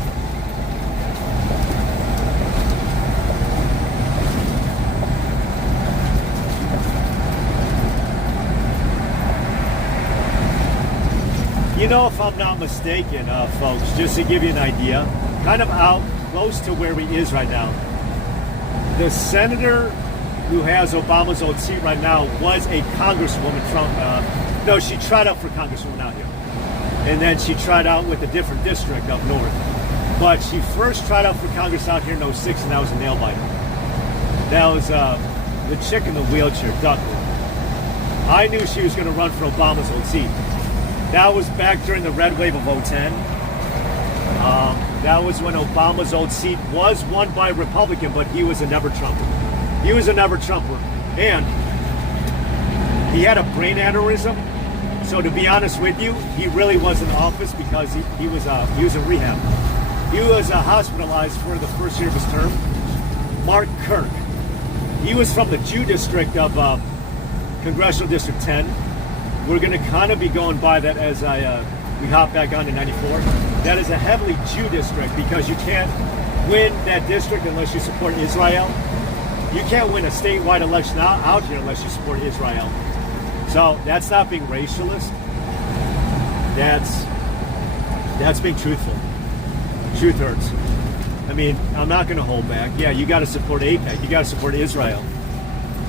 You know, if I'm not mistaken, folks, just to give you an idea, kind of out close to where he is right now, the senator who has Obama's old seat right now was a congresswoman from, no, she tried out for congresswoman out here. And then she tried out with a different district up north. But she first tried out for Congress out here in 06, and that was a nail biter. That was the chick in the wheelchair, Duckworth. I knew she was going to run for Obama's old seat. That was back during the red wave of 2010. That was when Obama's old seat was won by a Republican, but he was a never-Trumper. He was a never-Trumper. And he had a brain aneurysm. So to be honest with you, he really was in office because he was in rehab. He was hospitalized for the first year of his term. Mark Kirk. He was from the Jew district of Congressional District 10. We're going to kind of be going by that as we hop back on to 94. That is a heavily Jew district because you can't win that district unless you support Israel. You can't win a statewide election out here unless you support Israel. So that's not being racialist. That's being truthful. Truth hurts. I mean, I'm not going to hold back. Yeah, you got to support AIPAC. You got to support Israel.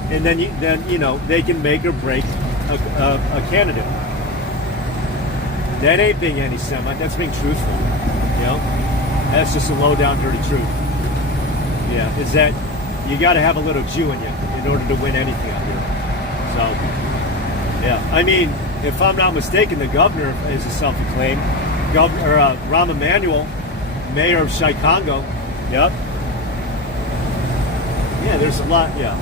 And then you know, they can make or break a candidate. That ain't being anti-Semite. That's being truthful. You know, that's just a low down, dirty truth. Yeah, is that you got to have a little Jew in you in order to win anything out here. So, yeah, I mean, if I'm not mistaken, the governor is a self-acclaimed governor, Rahm Emanuel, mayor of Chicago. Yep. Yeah, there's a lot. Yeah.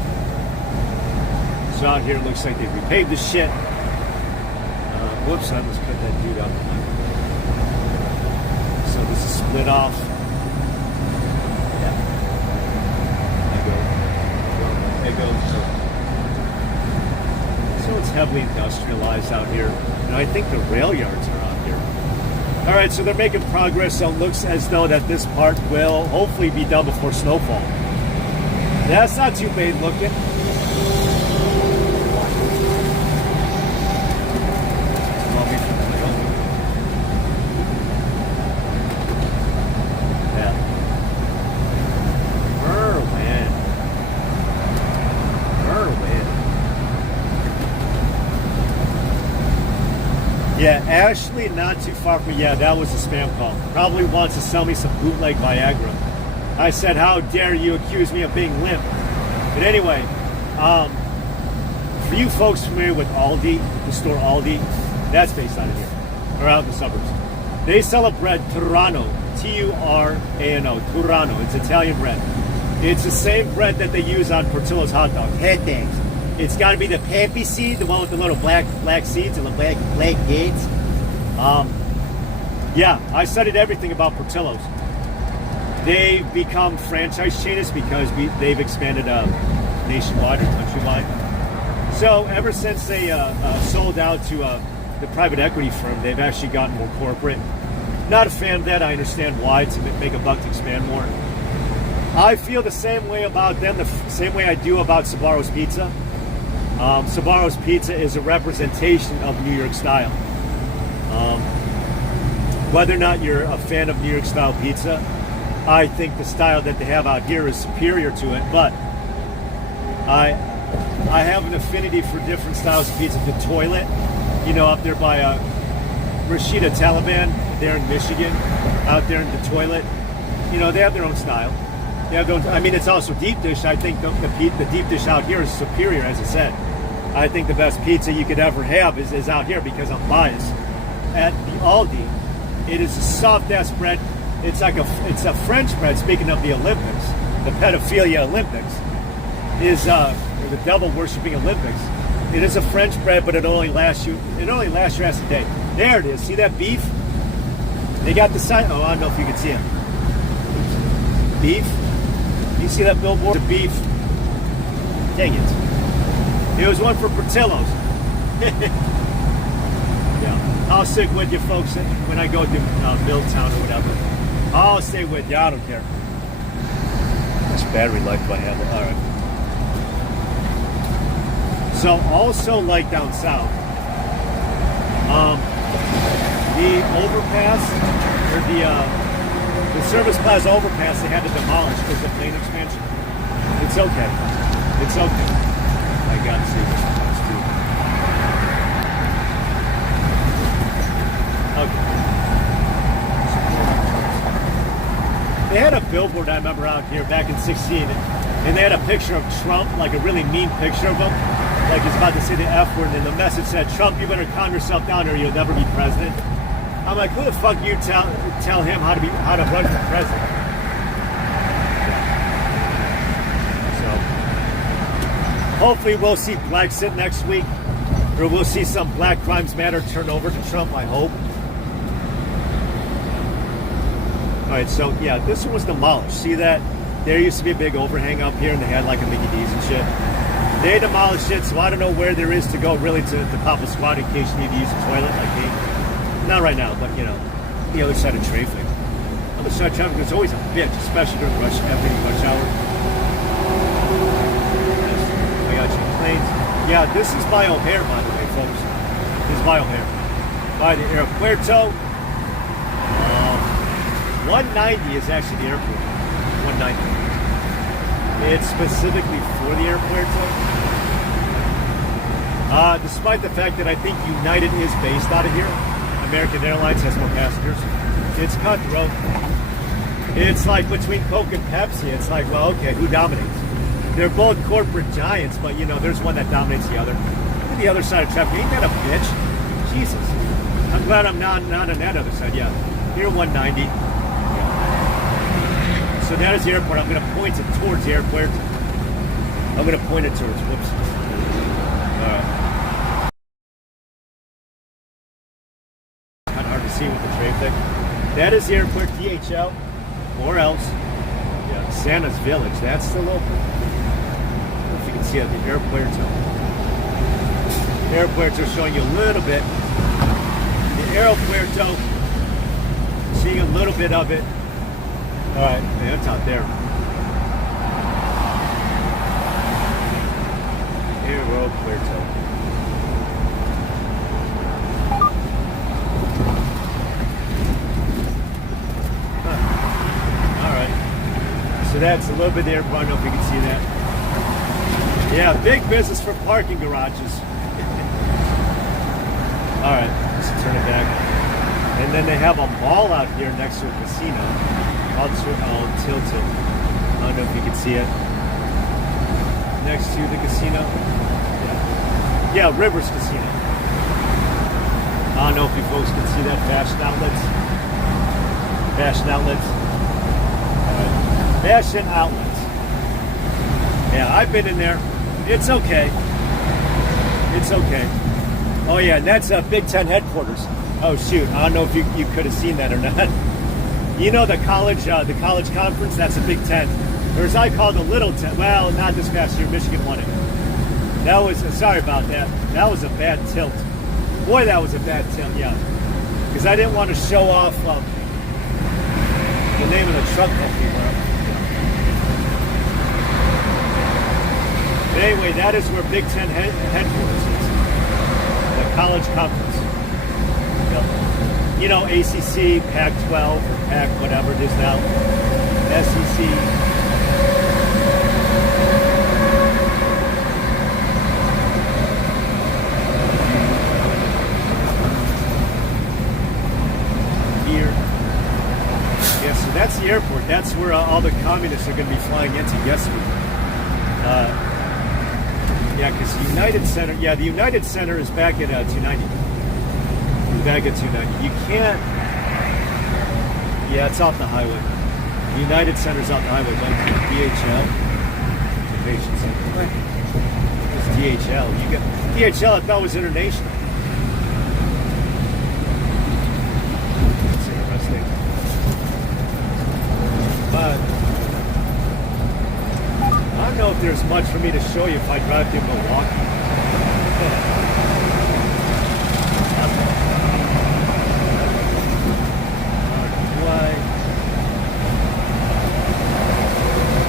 So out here, it looks like they repaved the shit. Whoops, I almost cut that dude out. So this is split off. Yeah. There goes. So it's heavily industrialized out here. And I think the rail yards are out here. All right, so they're making progress. So it looks as though that this part will hopefully be done before snowfall. That's not too bad looking. Yeah, Ashley, not too far from, yeah, that was a spam call. Probably wants to sell me some bootleg Viagra. I said, how dare you accuse me of being limp? But anyway, for you folks familiar with Aldi, the store Aldi, that's based out of here, or out in the suburbs. They sell a bread, Turano, Turano, Turano. It's Italian bread. It's the same bread that they use on Portillo's hot dogs. Head things. It's got to be the poppy seed, the one with the little black seeds and the black gates. Yeah, I studied everything about Portillo's. They've become franchise chains because they've expanded nationwide or countrywide. So ever since they sold out to the private equity firm, they've actually gotten more corporate. Not a fan of that. I understand why, to make a buck to expand more. I feel the same way about them, the same way I do about Sbarro's Pizza. Sbarro's Pizza is a representation of New York style. Whether or not you're a fan of New York style pizza, I think the style that they have out here is superior to it, but I have an affinity for different styles of pizza. The Toilet, up there by Rashida Taliban, there in Michigan, out there in the Toilet, they have their own style. They have their own, I mean, it's also deep dish. I think the deep dish out here is superior, as I said. I think the best pizza you could ever have is out here because I'm biased. At the Aldi, it is a soft-ass bread. It's a French bread. Speaking of the Olympics, the pedophilia Olympics is the devil worshipping Olympics. It is a French bread, but it only lasts your ass a day. There it is. See that beef? They got the sign. Oh, I don't know if you can see it. Beef. You see that billboard? The beef. Dang it. It was one for Portillo's. Yeah. I'll stick with you folks when I go to Milltown or whatever. I'll stay with you. I don't care. How much battery life do I have? All right. So also like down south, the overpass or the Service Plaza overpass they had to demolish because of lane expansion. It's okay. It's okay. I gotta see this too. Okay. They had a billboard I remember out here back in '16, and they had a picture of Trump, like a really mean picture of him, like he's about to say the F word, and the message said, "Trump, you better calm yourself down or you'll never be president." I'm like, who the fuck you tell him how to run for president? So hopefully we'll see Brexit next week, or we'll see some Black Lives Matter turn over to Trump, I hope. All right, so yeah, this one was demolished. See that? There used to be a big overhang up here, and they had like a Mickey D's and shit. They demolished it, so I don't know where there is to go really to pop a squat in case you need to use a toilet like me. Not right now, but the other side of traffic. Other side of traffic is always a bitch, especially during rush hour. I got you. Planes. Yeah, this is by O'Hare, by the way, folks. This is by O'Hare. By the Aeropuerto. 190 is actually the airport. 190. It's specifically for the Aeropuerto. Despite the fact that I think United is based out of here, American Airlines has more passengers. It's cutthroat. It's like between Coke and Pepsi. It's like, well, okay, who dominates? They're both corporate giants, but there's one that dominates the other. Look at the other side of traffic. Ain't that a bitch? Jesus. I'm glad I'm not on that other side. Yeah. Here, 190. Yeah. So that is the airport. I'm going to point it towards the airport. I'm going to point it towards. Whoops. Kind of hard to see with the traffic. That is the airport, DHL, or else. Yeah, Santa's Village. That's the local. I don't know if you can see it. The Aeropuerto. The Aeropuerto showing you a little bit. The Aeropuerto. Seeing a little bit of it. All right, man, it's out there. Aeropuerto. All right. So that's a little bit there. I don't know if you can see that. Yeah, big business for parking garages. All right, let's turn it back. And then they have a mall out here next to a casino. I'll tilt it. I don't know if you can see it. Next to the casino. Yeah, Rivers Casino. I don't know if you folks can see that. Fashion outlets. Fashion outlets. Fashion outlets. Yeah, I've been in there. It's okay. It's okay. Oh yeah, and that's Big Ten headquarters. Oh shoot, I don't know if you could have seen that or not. You know the college conference, that's a Big Ten. Or as I call the Little Ten. Well, not this past year, Michigan won it. That was, sorry about that. That was a bad tilt. Boy, that was a bad tilt, yeah. Because I didn't want to show off the name of the truck company. But anyway, that is where Big Ten headquarters is. The college conference. Yep. You know, ACC, Pac-12, or Pac whatever it is now. SEC. Here. Yeah, so that's the airport. That's where all the communists are going to be flying into. Yes, yeah, because United Center, yeah, the United Center is back at 290. Back at 290. You can't, yeah, it's off the highway. The United Center's off the highway. DHL. It's DHL. You got DHL, I thought was international. That's interesting. But I don't know if there's much for me to show you if I drive through Milwaukee.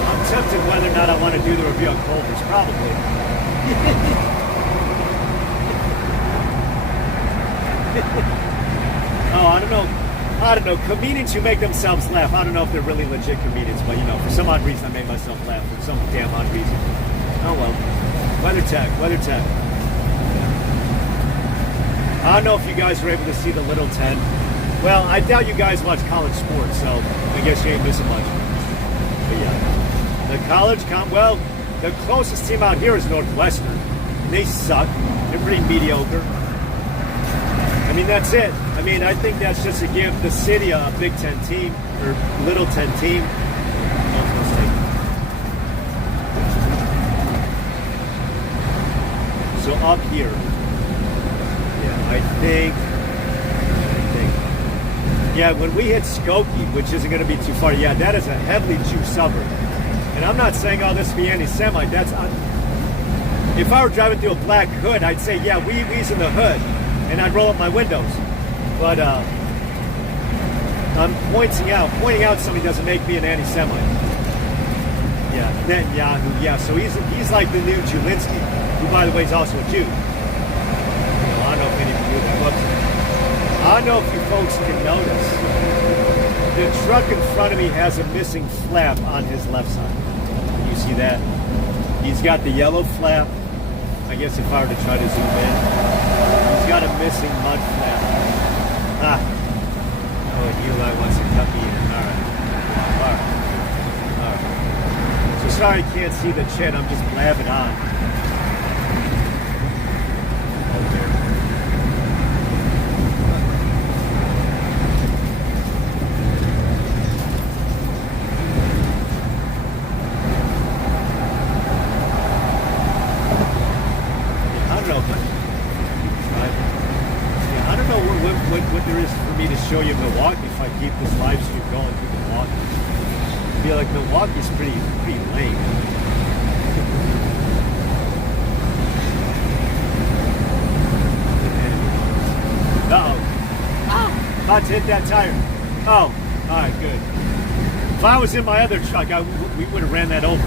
I'm tempted whether or not I want to do the review on Culver's, probably. Oh, I don't know. Comedians who make themselves laugh. I don't know if they're really legit comedians, but you know, for some odd reason I made myself laugh. For some damn odd reason. Oh well. Weather tech. I don't know if you guys were able to see the Little 10. Well, I doubt you guys watch college sports, so I guess you ain't missing much. But yeah. The well, the closest team out here is Northwestern. They suck. They're pretty mediocre. I mean, that's it. I mean, I think that's just to give the city a Big Ten team, or Little 10 team. So up here, yeah, I think, yeah, when we hit Skokie, which isn't going to be too far, yeah, that is a heavily Jew suburb. And I'm not saying all this to be anti-Semite. If I were driving through a black hood, I'd say, yeah, we's in the hood. And I'd roll up my windows. But I'm pointing out somebody doesn't make me an anti-Semite. Yeah, Netanyahu, yeah, so he's like the new Julinski, who by the way is also a Jew. I don't know if any of you knew that, but I don't know if you folks can notice. The truck in front of me has a missing flap on his left side. You see that? He's got the yellow flap. I guess if I were to try to zoom in, he's got a missing mud flap. Ah. Oh, Eli wants to cut me in. All right. So sorry I can't see the chat. I'm just blabbing on. Okay. What there is for me to show you Milwaukee if I keep this live stream going through Milwaukee. I feel like Milwaukee's pretty lame. Uh-oh. About to hit that tire. Oh, all right, good. If I was in my other truck, we would have ran that over.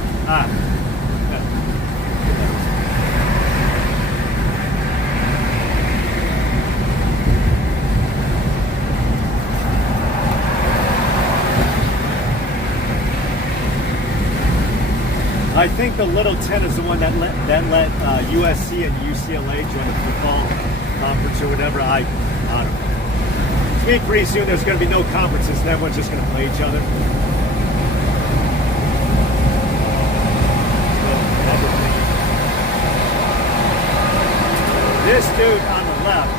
I think the Little 10 is the one that let USC and UCLA join the football conference or whatever. I don't know. To me, pretty soon there's going to be no conferences and everyone's just going to play each other. This dude on the left,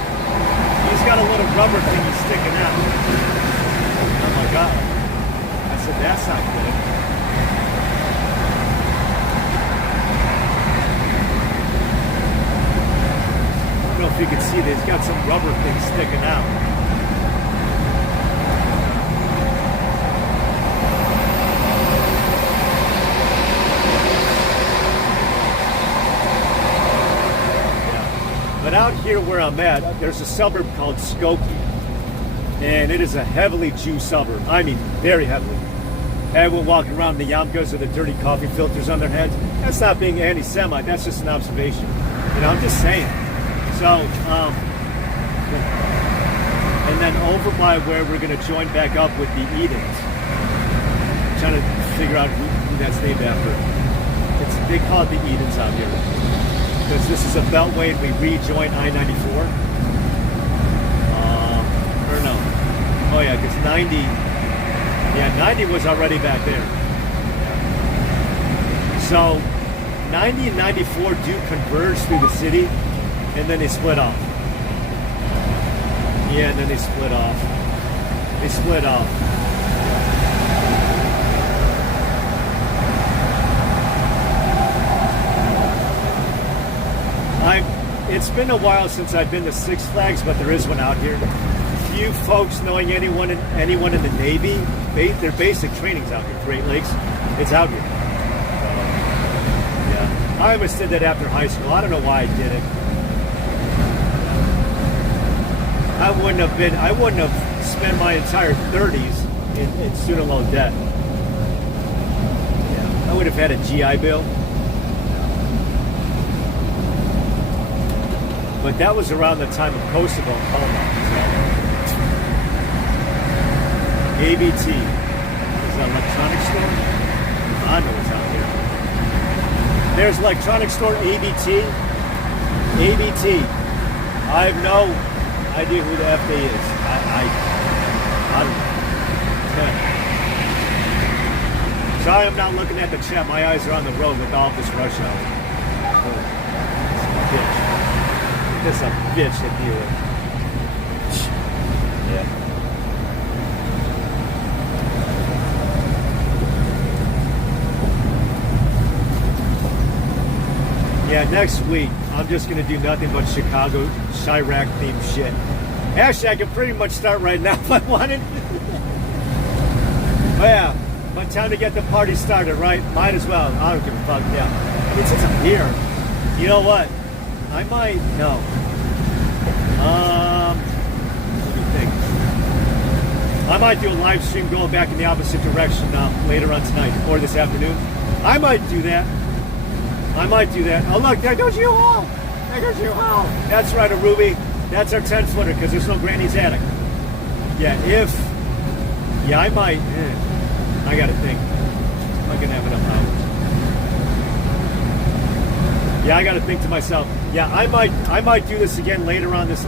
he's got a little rubber thingy sticking out. Oh my God. I said, that's not good. I don't know if you can see this. He's got some rubber thing sticking out. But out here where I'm at, there's a suburb called Skokie, and it is a heavily Jew suburb. I mean, very heavily. Everyone walking around in the yarmulkes with the dirty coffee filters on their heads. That's not being anti-Semite. That's just an observation. You know, I'm just saying. So, and then over by where we're going to join back up with the Edens. I'm trying to figure out who that's named after. They call it the Edens out here. Because this is a beltway and we rejoin I-94. Or no. Oh yeah, because 90, yeah, 90 was already back there. So 90 and 94 do converge through the city and then they split off. Yeah, and then they split off. They split off. It's been a while since I've been to Six Flags, but there is one out here. Few folks knowing anyone in the Navy, their basic training's out here. Great Lakes, it's out here. Yeah, I almost did that after high school. I don't know why I did it. I wouldn't have spent my entire 30s in student loan debt. Yeah, I would have had a GI Bill. But that was around the time of Kosovo and Palma. So. ABT. Is that electronic store? I know what's out here. There's electronic store ABT. ABT. I have no idea who the F they is. I don't know. Sorry I'm not looking at the chat. My eyes are on the road with all this rush hour. Bitch. That's a bitch to deal with. Yeah. Yeah, next week, I'm just going to do nothing but Chicago, Chirac themed shit. Actually, I can pretty much start right now if I wanted. Oh yeah, my time to get the party started, right? Might as well. I don't give a fuck, yeah. I mean, since I'm here, you know what? I might, no. Let me think. I might do a live stream going back in the opposite direction later on tonight or this afternoon. I might do that. I might do that. Oh look, there goes you all. There goes you all. That's right, a Ruby. That's our 10-footer because there's no Granny's attic. Yeah, I might. I gotta think. I'm not gonna have enough hours. Yeah, I got to think to myself. Yeah, I might do this again later on this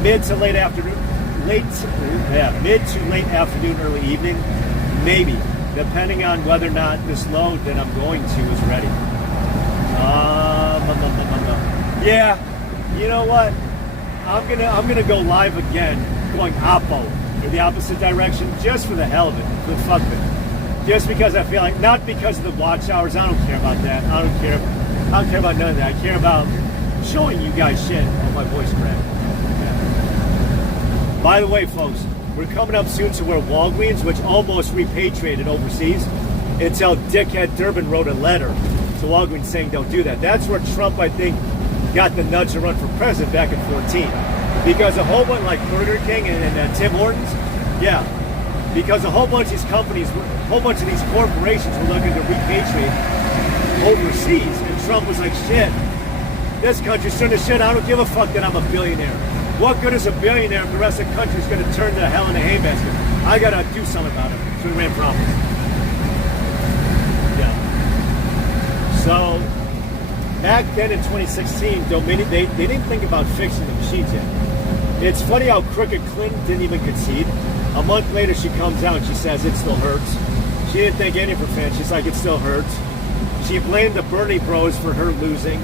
mid to late afternoon, mid to late afternoon, early evening, maybe, depending on whether or not this load that I'm going to is ready. Yeah, you know what? I'm gonna go live again, going oppo or the opposite direction, just for the hell of it, for the fuck of it. Just because I feel like, not because of the watch hours. I don't care about that. I don't care about none of that. I care about showing you guys shit. Oh, my voice cracked. Yeah. By the way, folks, we're coming up soon to where Walgreens, which almost repatriated overseas, until dickhead Durbin wrote a letter to Walgreens saying don't do that. That's where Trump, I think, got the nudge to run for president back in 2014. Because a whole bunch, like Burger King and Tim Hortons, yeah, because a whole bunch of these companies, a whole bunch of these corporations were looking to repatriate overseas, and Trump was like, shit, this country's turning to shit. I don't give a fuck that I'm a billionaire. What good is a billionaire if the rest of the country's going to turn to hell in a handbasket? I got to do something about it. So we ran for office. Yeah. So back then in 2016, Dominion, they didn't think about fixing the machines yet. It's funny how crooked Clinton didn't even concede. A month later, she comes out and she says it still hurts. She didn't think any of her fans. She's like, it still hurts. She blamed the Bernie bros for her losing.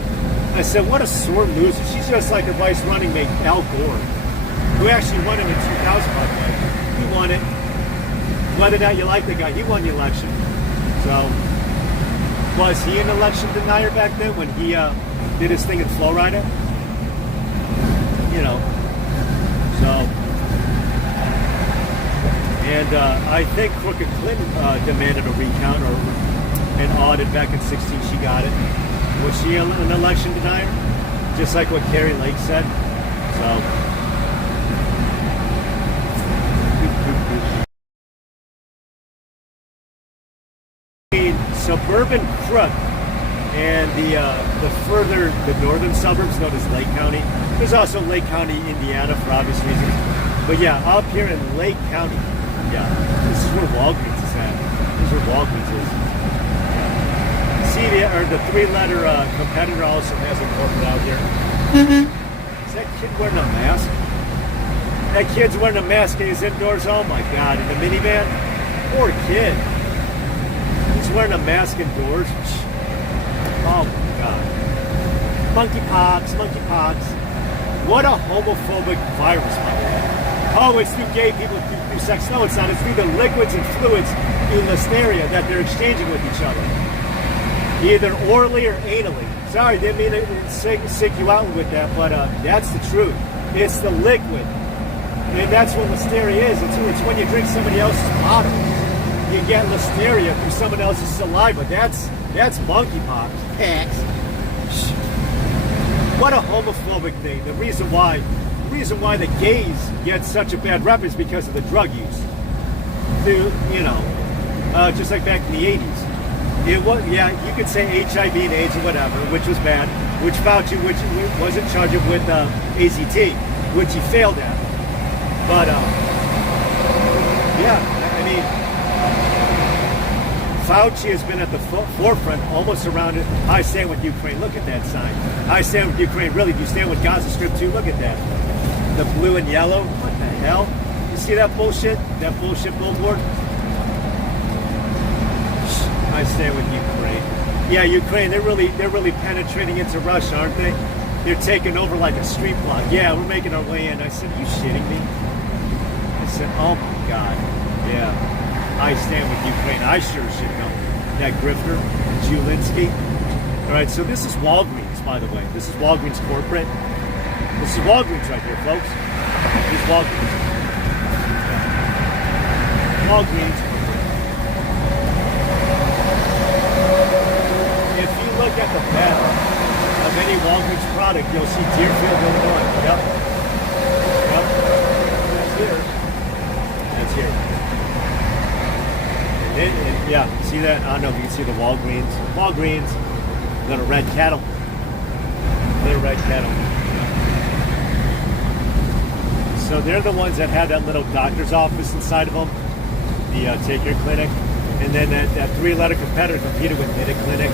I said, what a sore loser. She's just like her vice running mate, Al Gore, who actually won it in 2000, by the way. He won it. Whether or not you like the guy, he won the election. So, was he an election denier back then when he did his thing in Florida? You know, so. And I think Crooked Clinton demanded a recount or an audit back in 16. She got it. Was she an election denier? Just like what Carrie Lake said. So. Suburban crook and the further the northern suburbs known as Lake County. There's also Lake County, Indiana, for obvious reasons. But yeah, up here in Lake County, yeah, this is where Walgreens is at. This is where Walgreens is. See the three-letter competitor also has a corporate out here. Is that kid wearing a mask? That kid's wearing a mask and he's indoors. Oh my God! In the minivan. Poor kid. He's wearing a mask indoors. Oh my God. Monkeypox, monkeypox. What a homophobic virus, by the way. Oh, it's through gay people, through sex. No, it's not. It's through the liquids and fluids in listeria that they're exchanging with each other. Either orally or anally. Sorry, didn't mean to sick you out with that, but that's the truth. It's the liquid. And that's what listeria is. It's when you drink somebody else's bottle. You get listeria through someone else's saliva. That's monkeypox. What a homophobic thing. The reason why the gays get such a bad rep is because of the drug use. Just like back in the 80s. It was, yeah, you could say HIV and AIDS or whatever, which was bad, which Fauci was in charge of with AZT, which he failed at. But, yeah, I mean, Fauci has been at the forefront, almost around it. I stand with Ukraine. Look at that sign. I stand with Ukraine. Really, do you stand with Gaza Strip too? Look at that. The blue and yellow. What the hell? You see that bullshit? That bullshit billboard? I stand with Ukraine. Yeah, Ukraine. They're really penetrating into Russia, aren't they? They're taking over like a street block. Yeah, we're making our way in. I said, are you shitting me? I said, oh my God. Yeah. I stand with Ukraine. I sure should know. That grifter, Julinski. All right, so this is Walgreens, by the way. This is Walgreens corporate. This is Walgreens right here, folks. This is Walgreens. Walgreens. If you look at the back of any Walgreens product, you'll see Deerfield, Illinois. Yep. That's here. That's here. Yeah, see that? I don't know if you can see the Walgreens. Walgreens, little red cattle. Little red cattle. So they're the ones that have that little doctor's office inside of them, the Take Your Clinic. And then that three-letter competitor competed with MidaClinic.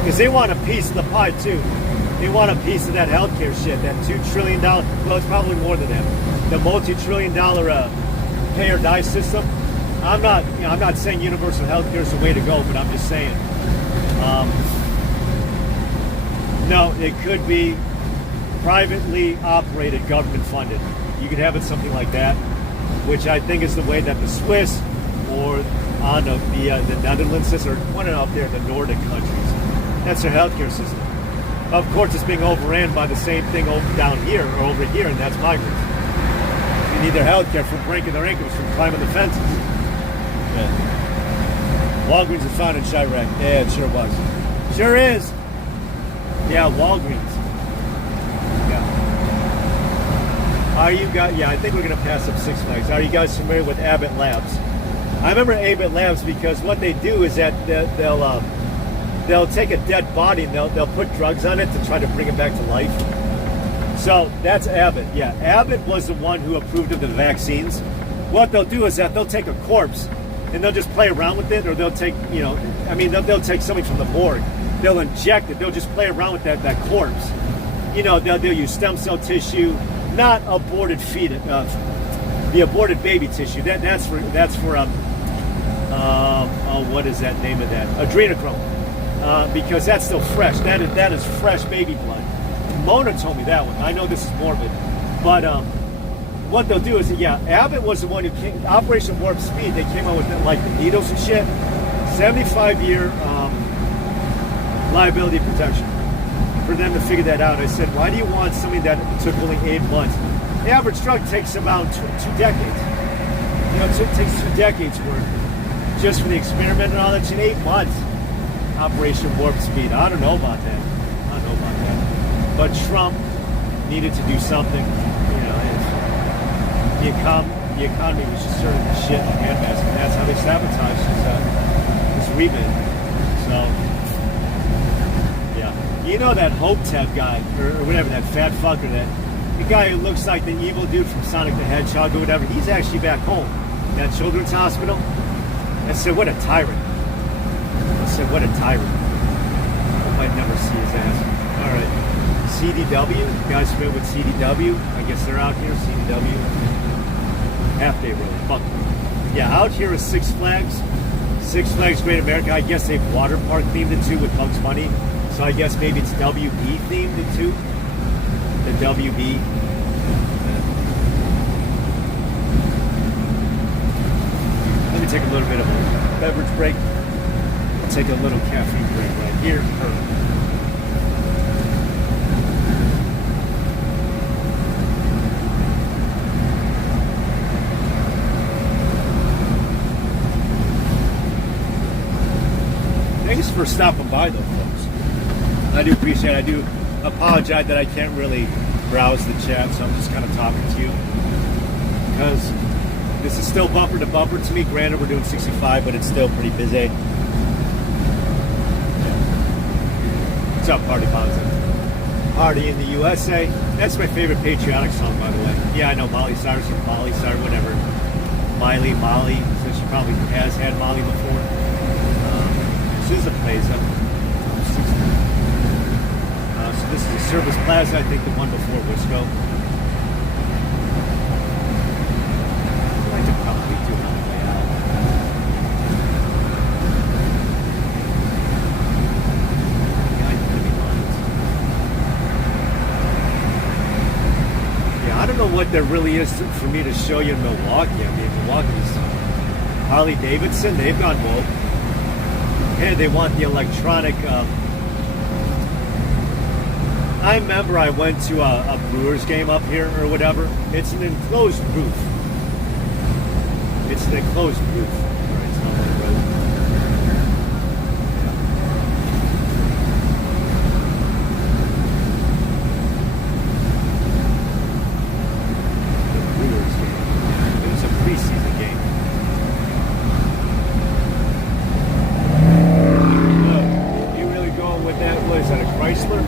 Because they want a piece of the pie, too. They want a piece of that healthcare shit, that $2 trillion, well, it's probably more than that, the multi-trillion-dollar pay or die system. I'm not saying universal health care is the way to go, but I'm just saying, no, it could be privately operated, government funded. You could have it something like that, which I think is the way that the Swiss or the Netherlands system, or one up there, the Nordic countries. That's their healthcare system. Of course, it's being overran by the same thing down here or over here, and that's migrants. You need their healthcare from breaking their ankles, from climbing the fences. Yeah. Walgreens is found in Chirac. Yeah, it sure was. Sure is. Yeah, Walgreens. Yeah. Are you guys? Yeah, I think we're gonna pass up Six Flags. Are you guys familiar with Abbott Labs? I remember Abbott Labs because what they do is that they'll take a dead body and they'll put drugs on it to try to bring it back to life. So that's Abbott. Yeah, Abbott was the one who approved of the vaccines. What they'll do is that they'll take a corpse and they'll just play around with it, or they'll take, they'll take something from the morgue. They'll inject it. They'll just play around with that corpse. They'll use stem cell tissue, not aborted fetus, the aborted baby tissue. That's for what is that name of that? Adrenochrome. because that's still fresh. That is fresh baby blood. Mona told me that one. I know this is morbid, but what they'll do is, yeah, Abbott was the one who came, Operation Warp Speed. They came out with like the needles and shit. 75-year liability protection for them to figure that out. I said, why do you want something that took only 8 months? The average drug takes about two decades. You know, it takes 2 decades worth just for the experiment and all that shit. 8 months. Operation Warp Speed. I don't know about that. But Trump needed to do something. You know, the economy was just sort of shit in a handbasket. And that's how they sabotaged this rebate. So, yeah. You know that Hotep guy, or whatever, that fat fucker, the guy who looks like the evil dude from Sonic the Hedgehog or whatever, he's actually back home in that children's hospital. I said, what a tyrant. I said, what a tyrant. I might never see his ass. All right. CDW, you guys familiar with CDW? I guess they're out here, CDW. Half Day Road, fuck them. Yeah, out here is Six Flags. Six Flags Great America. I guess they've water park themed it too with Bugs Bunny. So I guess maybe it's WB themed it too. The WB. Let me take a little bit of a beverage break. I'll take a little caffeine break right here. Thanks for stopping by, though, folks. I do appreciate it. I do apologize that I can't really browse the chat, so I'm just kind of talking to you. Because this is still bumper to bumper to me. Granted, we're doing 65, but it's still pretty busy. What's up, Party Bonzo? Party in the USA. That's my favorite patriotic song, by the way. Yeah, I know Molly Cyrus or Molly Cyrus, whatever. Molly, so she probably has had Molly before. This is a plaza. So this is a service plaza, I think the one before Wisco. I could probably do it on the way out. Yeah, I don't know what there really is for me to show you in Milwaukee. I mean, Milwaukee's Harley Davidson, they've gone woke. And they want the electronic. I remember I went to a Brewers game up here or whatever. It's an enclosed roof. It's an enclosed roof. All right, it's not on the road. The Brewers game. It was a preseason game. That was at a Chrysler.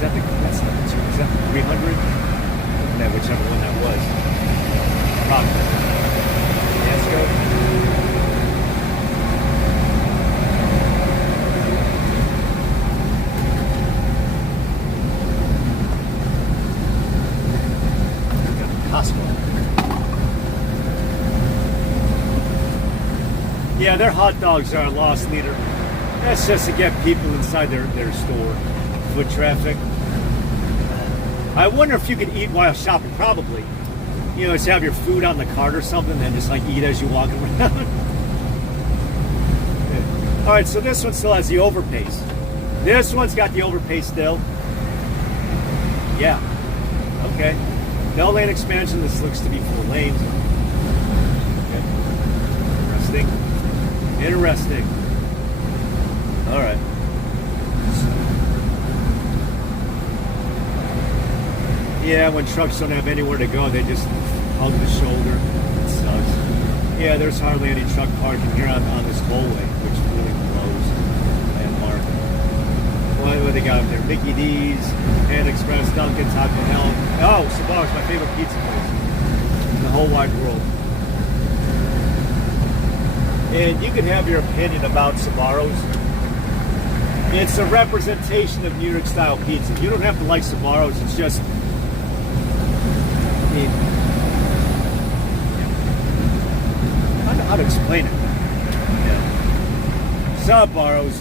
That's not the 300? That whichever one that was. Probably. Fiasco. Costco. Yeah, their hot dogs are a lost leader. That's just to get people inside their store. Foot traffic. I wonder if you could eat while shopping. Probably. You know, just have your food on the cart or something and just like eat as you walk around. All right, so this one still has the overpace. This one's got the overpace still. Yeah. Okay. No lane expansion. This looks to be 4 lanes. Okay. Interesting. All right. Yeah, when trucks don't have anywhere to go, they just hug the shoulder. It sucks. Yeah, there's hardly any truck parking here on this tollway, which really blows. Landmark. What they got up there? Mickey D's, Panda Express, Dunkin', Taco Bell. Oh, Sabar's my favorite pizza place in the whole wide world. And you can have your opinion about Sabaros. It's a representation of New York style pizza. You don't have to like Sabaros. It's just, I don't know how to explain it. Yeah. up, Barrows?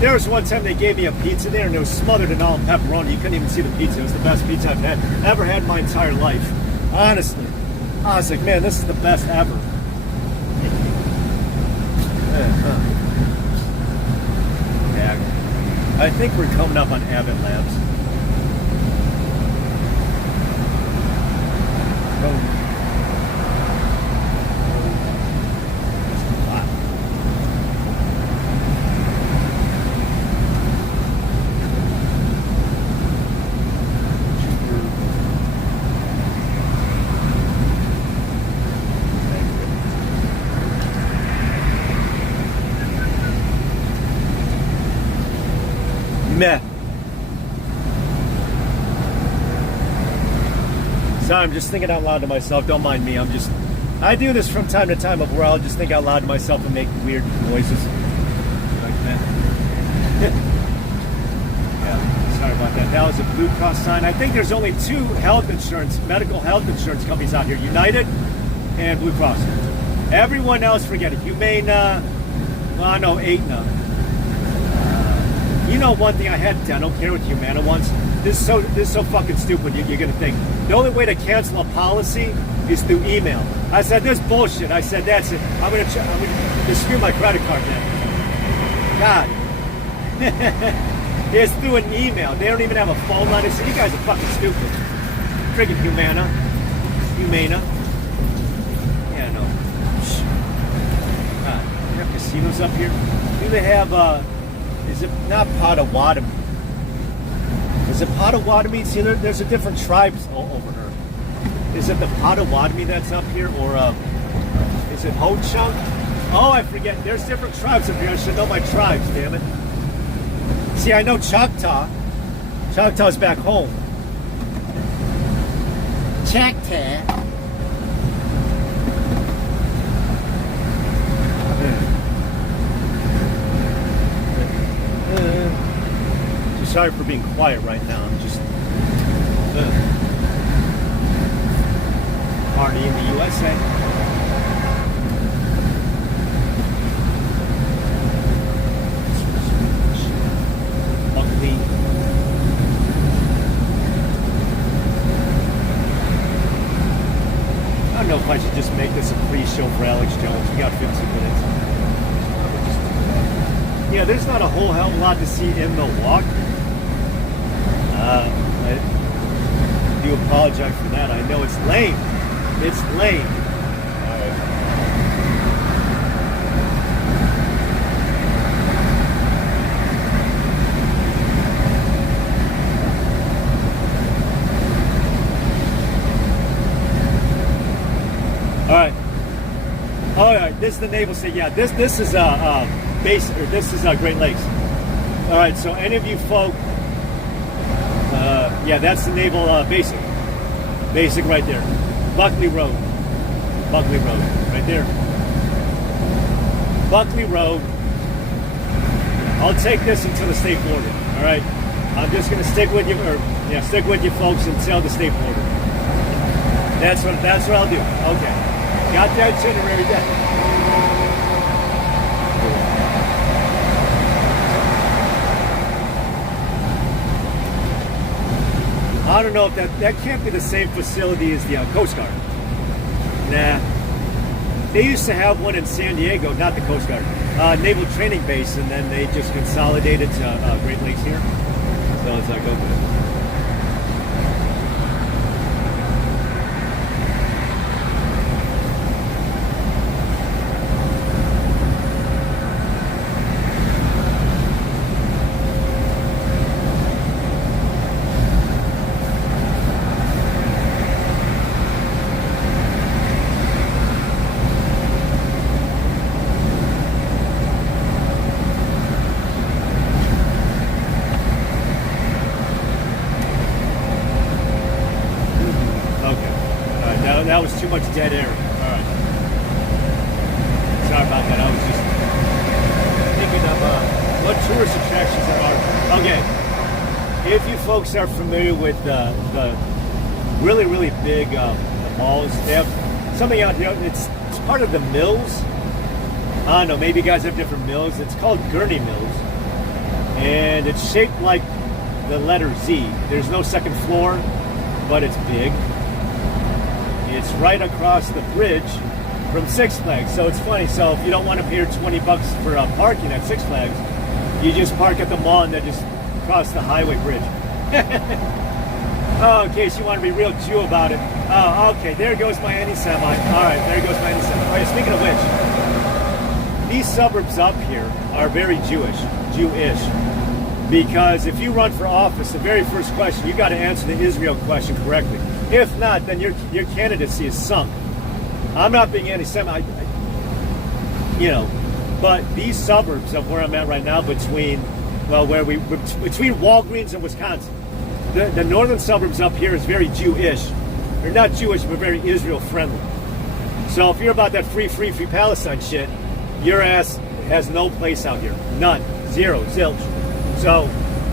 There was one time they gave me a pizza there and it was smothered in all pepperoni. You couldn't even see the pizza. It was the best pizza I've ever had in my entire life. Honestly. I was like, man, this is the best ever. Yeah. I think we're coming up on Abbott Labs. Oh. Meh. Sorry, I'm just thinking out loud to myself. Don't mind me. I do this from time to time, where I'll just think out loud to myself and make weird noises. Like that. Yeah, sorry about that. That was a Blue Cross sign. I think there's only two medical health insurance companies out here. United and Blue Cross. Everyone else, forget it. Humana, well, no, Aetna. You know one thing, I had dental care with Humana once. This is so fucking stupid. You're gonna think the only way to cancel a policy is through email. I said, this bullshit. I said, that's it. I'm gonna dispute my credit card then. God. It's through an email. They don't even have a phone line. I said, you guys are fucking stupid. Friggin' Humana. Yeah, no. God. They have casinos up here. Do they have is it not Potawatomi? Is it Potawatomi? See, there's a different tribes over here. Is it the Potawatomi that's up here, or is it Ho-Chunk? Oh, I forget. There's different tribes up here. I should know my tribes, damn it. See, I know Choctaw. Choctaw's back home. Choctaw. Sorry for being quiet right now. I'm just party in the USA. Luckily, I don't know if I should just make this a free show for Alex Jones. We got 15 minutes. Yeah, there's not a whole hell of a lot to see in Milwaukee. I do apologize for that. I know it's lame. It's lame. All right. All right. This is the naval state. Yeah. This is base, or this is Great Lakes. All right. So any of you folk. Yeah, that's the naval basic. Basic right there. Buckley Road. Right there. Buckley Road. I'll take this until the state border. All right. I'm just gonna stick with you, stick with you folks until the state border. That's what I'll do. Okay. Got the itinerary down. I don't know if that can't be the same facility as the Coast Guard. Nah. They used to have one in San Diego, not the Coast Guard, Naval Training Base, and then they just consolidated to Great Lakes here. So it's like, okay. That was too much dead air. All right. Sorry about that. I was just thinking of what tourist attractions there are. Okay. If you folks are familiar with the really, really big malls, they have something out here. It's part of the Mills. I don't know, maybe you guys have different mills. It's called Gurney Mills. And it's shaped like the letter Z. There's no second floor, but it's big. It's right across the bridge from Six Flags. So it's funny. So if you don't want to pay $20 for parking at Six Flags, you just park at the mall and then just cross the highway bridge. Oh, in case you want to be real Jew about it. Oh, okay, there goes my anti-Semite. All right, there goes my anti-Semite. All right, speaking of which, these suburbs up here are very Jewish, because if you run for office, the very first question, you got to answer the Israel question correctly. If not, then your candidacy is sunk. I'm not being anti-Semite, but these suburbs of where I'm at right now, between Walgreens and Wisconsin, the northern suburbs up here is very Jewish. They're not Jewish, but very Israel friendly. So if you're about that free Palestine shit, your ass has no place out here. None. Zero. Zilch. So,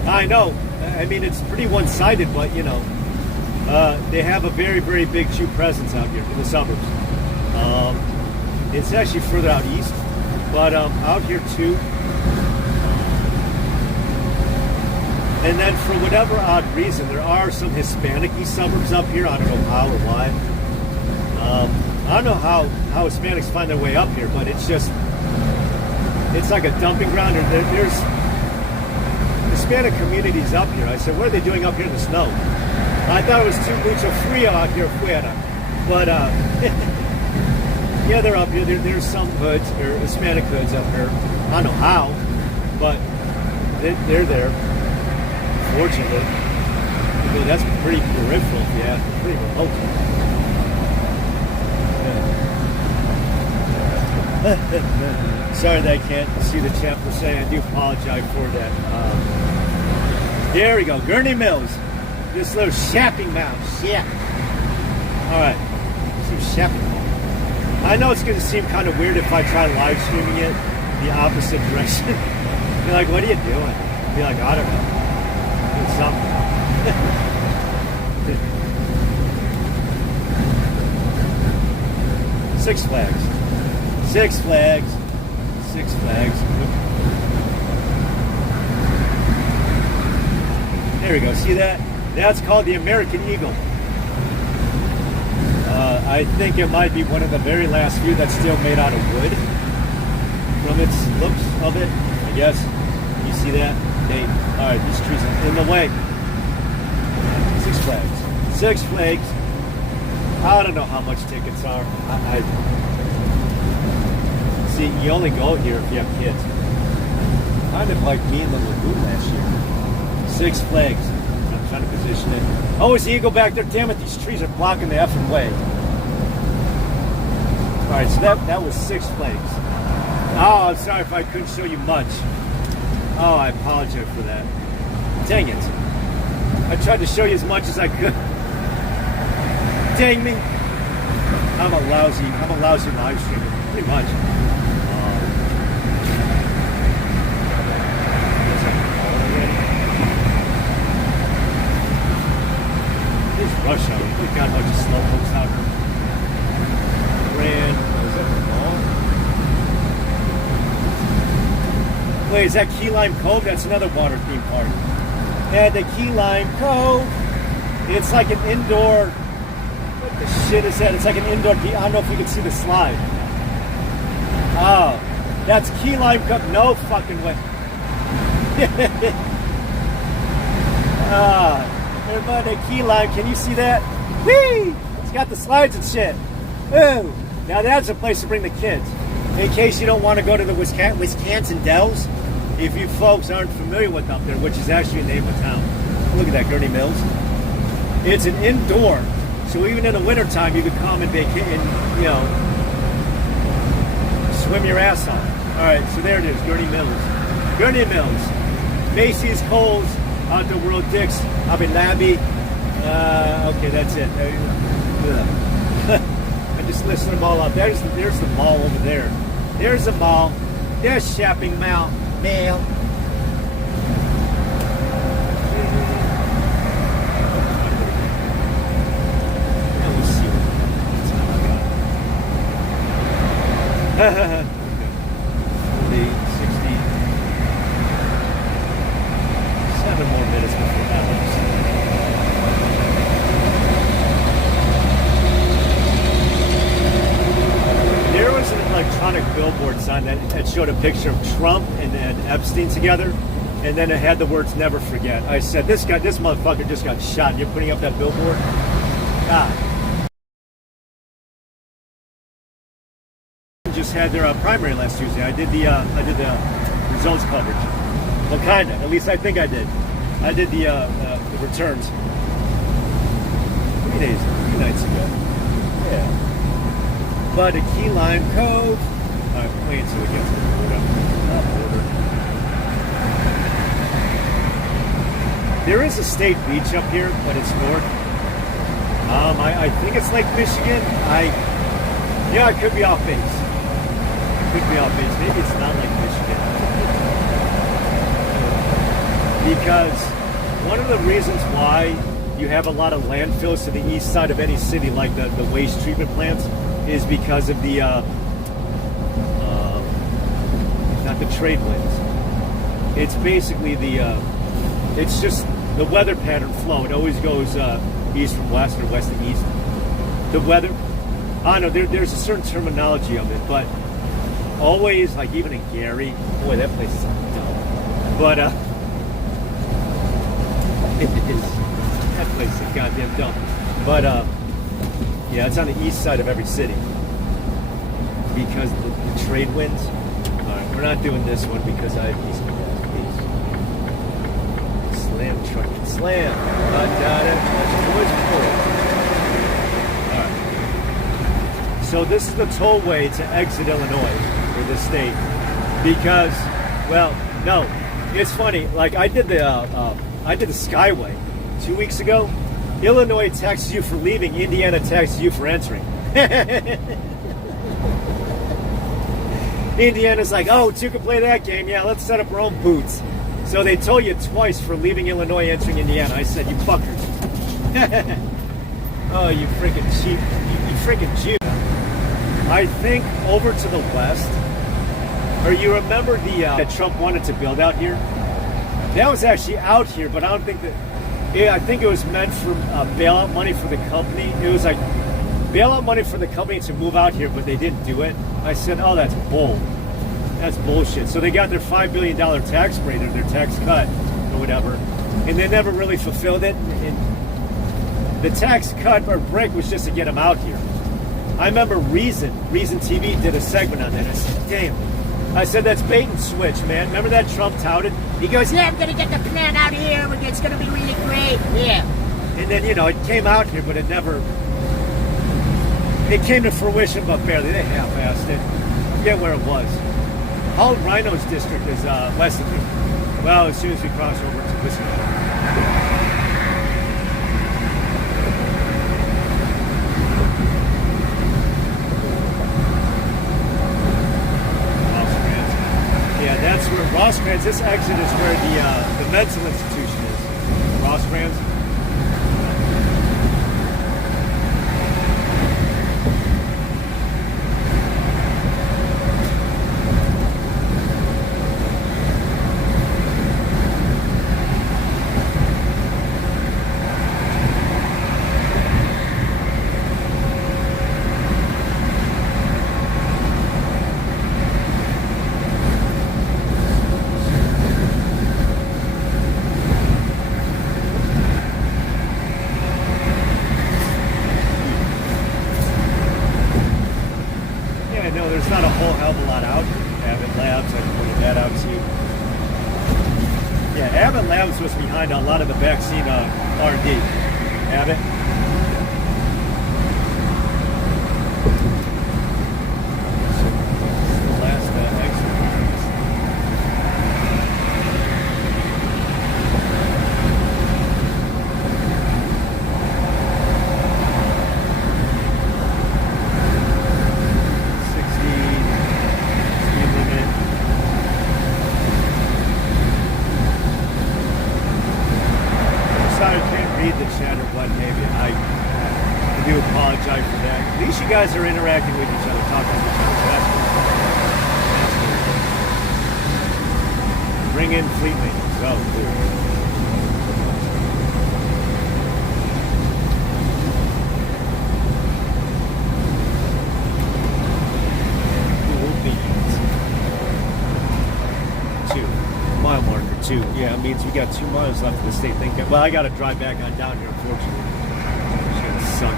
I know. I mean, it's pretty one-sided, but, they have a very, very big Jew presence out here in the suburbs. It's actually further out east, but out here, too. And then, for whatever odd reason, there are some Hispanic-y suburbs up here. I don't know how or why. I don't know how Hispanics find their way up here, but it's like a dumping ground. There's Hispanic communities up here. I said, what are they doing up here in the snow? I thought it was too mucho frio out here afuera. But, yeah, they're up here. There's some hoods, or Hispanic hoods up here. I don't know how, but they're there. Fortunately. That's pretty peripheral, yeah. Pretty remote. Sorry that I can't see the chat per se. I do apologize for that. There we go. Gurney Mills. This little shopping mall. Yeah. Alright. Some shopping mall. I know it's going to seem kind of weird if I try live streaming it the opposite direction. You're like, what are you doing? Be like, I don't know. Do something. Six Flags. Six Flags. Six Flags. There we go. See that? That's called the American Eagle. I think it might be one of the very last few that's still made out of wood. From its looks of it, I guess. You see that? Alright, these trees are in the way. Six Flags. Six Flags. I don't know how much tickets are. See, you only go here if you have kids. Kind of like me in the lagoon last year. Six Flags. I'm trying to position it. Oh, is the eagle back there? Damn it, these trees are blocking the effing way. Alright, so that was Six Flags. Oh, I'm sorry if I couldn't show you much. Oh, I apologize for that. Dang it. I tried to show you as much as I could. Dang me. I'm a lousy live streamer, pretty much. It's rush hour. We've got a bunch of slow folks out here. Is that the mall? Wait, is that Key Lime Cove? That's another water theme park. Yeah, the Key Lime Cove. It's like an indoor. What the shit is that? It's like an indoor. I don't know if you can see the slide. Oh, that's Key Lime Cove. No fucking way. Everybody, Key Lime. Can you see that? Whee! It's got the slides and shit. Ooh. Now that's a place to bring the kids. In case you don't want to go to the Wisconsin Dells, if you folks aren't familiar with up there, which is actually a name of town. Look at that, Gurney Mills. It's an indoor, so even in the wintertime, you could come and vacate and, swim your ass off. All right, so there it is, Gurney Mills. Gurney Mills. Macy's, Kohl's, Outdoor World, Dick's, Hobby Lobby. Okay, that's it. I just listed them all up. There's the mall over there. There's the mall. There's shopping mall. Mail. Let's see. sign that showed a picture of Trump and Epstein together, and then it had the words "Never forget." I said, this motherfucker just got shot. And you're putting up that billboard? God. Just had their primary last Tuesday. I did the results coverage. Well, kinda. At least I think I did. I did the returns 3 nights ago. Yeah. But a Key Lime Cove. I'm playing till it gets to the border. There is a state beach up here, but it's north. I think it's Lake Michigan. I could be off base. Maybe it's not like Michigan. Because one of the reasons why you have a lot of landfills to the east side of any city, like the waste treatment plants, is because of the not the trade winds. It's basically it's just the weather pattern flow. It always goes east from west or west to east. The weather, I don't know, there's a certain terminology of it, but always, like even in Gary, boy, that place is dumb. But that place is goddamn dumb. But yeah, it's on the east side of every city because the trade winds. All right, we're not doing this one because I have decent gas, please. Slam truck and slam. All right. So this is the tollway to exit Illinois. For the state, because, well, no, it's funny. Like I did the Skyway 2 weeks ago. Illinois taxes you for leaving. Indiana taxes you for entering. Indiana's like, oh, two can play that game. Yeah, let's set up our own booths. So they told you twice for leaving Illinois, entering Indiana. I said, you fuckers. Oh, you freaking cheap. You freaking Jew. I think over to the west. Or you remember that Trump wanted to build out here? That was actually out here, but I don't think that. Yeah, I think it was meant for bailout money for the company. It was like bailout money for the company to move out here, but they didn't do it. I said, oh, that's bull. That's bullshit. So they got their $5 billion tax break, or their tax cut, or whatever, and they never really fulfilled it. And the tax cut or break was just to get them out here. I remember Reason TV did a segment on that. I said, damn. I said, that's bait and switch, man. Remember that Trump touted? He goes, yeah, I'm going to get the plant out here. It's going to be really great. Yeah. And then, it came out here, but it came to fruition, but barely. They half-assed it. I forget where it was. All Rhino's district is west of here. Well, as soon as we cross over to Wisconsin. That's where Rosecrans, this exit is where the mental institution is. Rosecrans. There's not a whole hell of a lot out. Abbott Labs, I pointed that out to you. Yeah, Abbott Labs was behind a lot of the vaccine R&D. Abbott. The last exit. You guys are interacting with each other, talking to each other. That's cool. Bring in fleet maintenance. Oh, cool. Cool beans. means we got 2 miles left of the state. Well, I got to drive back on down here, unfortunately. It's going to suck.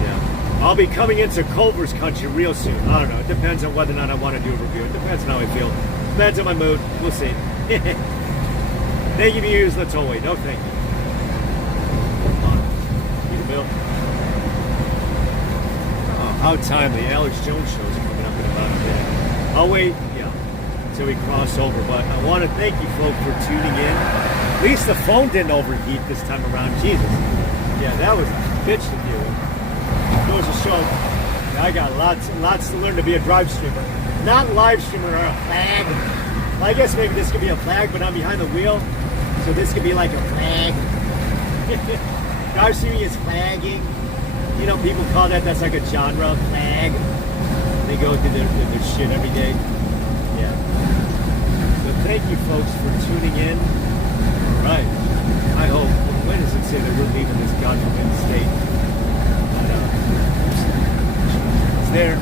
Yeah. I'll be coming into Culver's country real soon. I don't know. It depends on whether or not I want to do a review. It depends on how I feel. Depends on my mood. We'll see. Thank you for using the tollway. No thank you. Bill. Oh, how timely. Alex Jones shows are coming up in about a minute. I'll wait, until we cross over. But I want to thank you, folks, for tuning in. At least the phone didn't overheat this time around. Jesus. Yeah, that was a bitch to deal with. It was a show. I got lots to learn to be a drive streamer. Not live streamer or a flag. Well, I guess maybe this could be a flag, but I'm behind the wheel. So this could be like a flag. Drive streaming is flagging. You know, people call that's like a genre, flag. They go through their shit every day. Yeah. So thank you, folks, for tuning in. All right. I hope. When does it say that we're leaving this godforsaken state? It's there.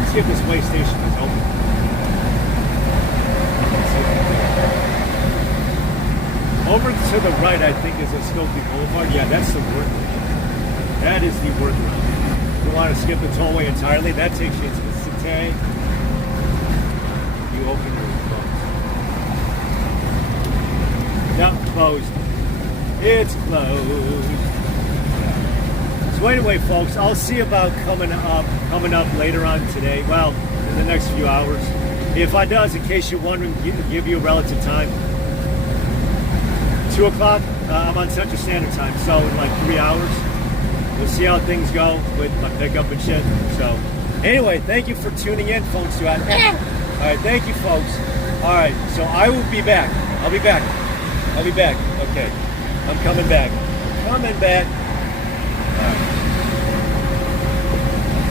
Let's see if this way station is open. Over to the right, I think, is a Stokely Boulevard. Yeah, that's the workaround. That is the workaround. If you want to skip the tollway entirely, that takes you into the city. You open your closed. Yep, closed. It's closed. So anyway, folks, I'll see about coming up later on today. Well, in the next few hours. If I does, in case you're wondering, give you a relative time. 2 o'clock, I'm on Central Standard Time, so in like 3 hours, we'll see how things go with my pickup and shit. So, anyway, thank you for tuning in, folks. All right, thank you, folks. All right, so I will be back. I'll be back. Okay, I'm coming back. All right.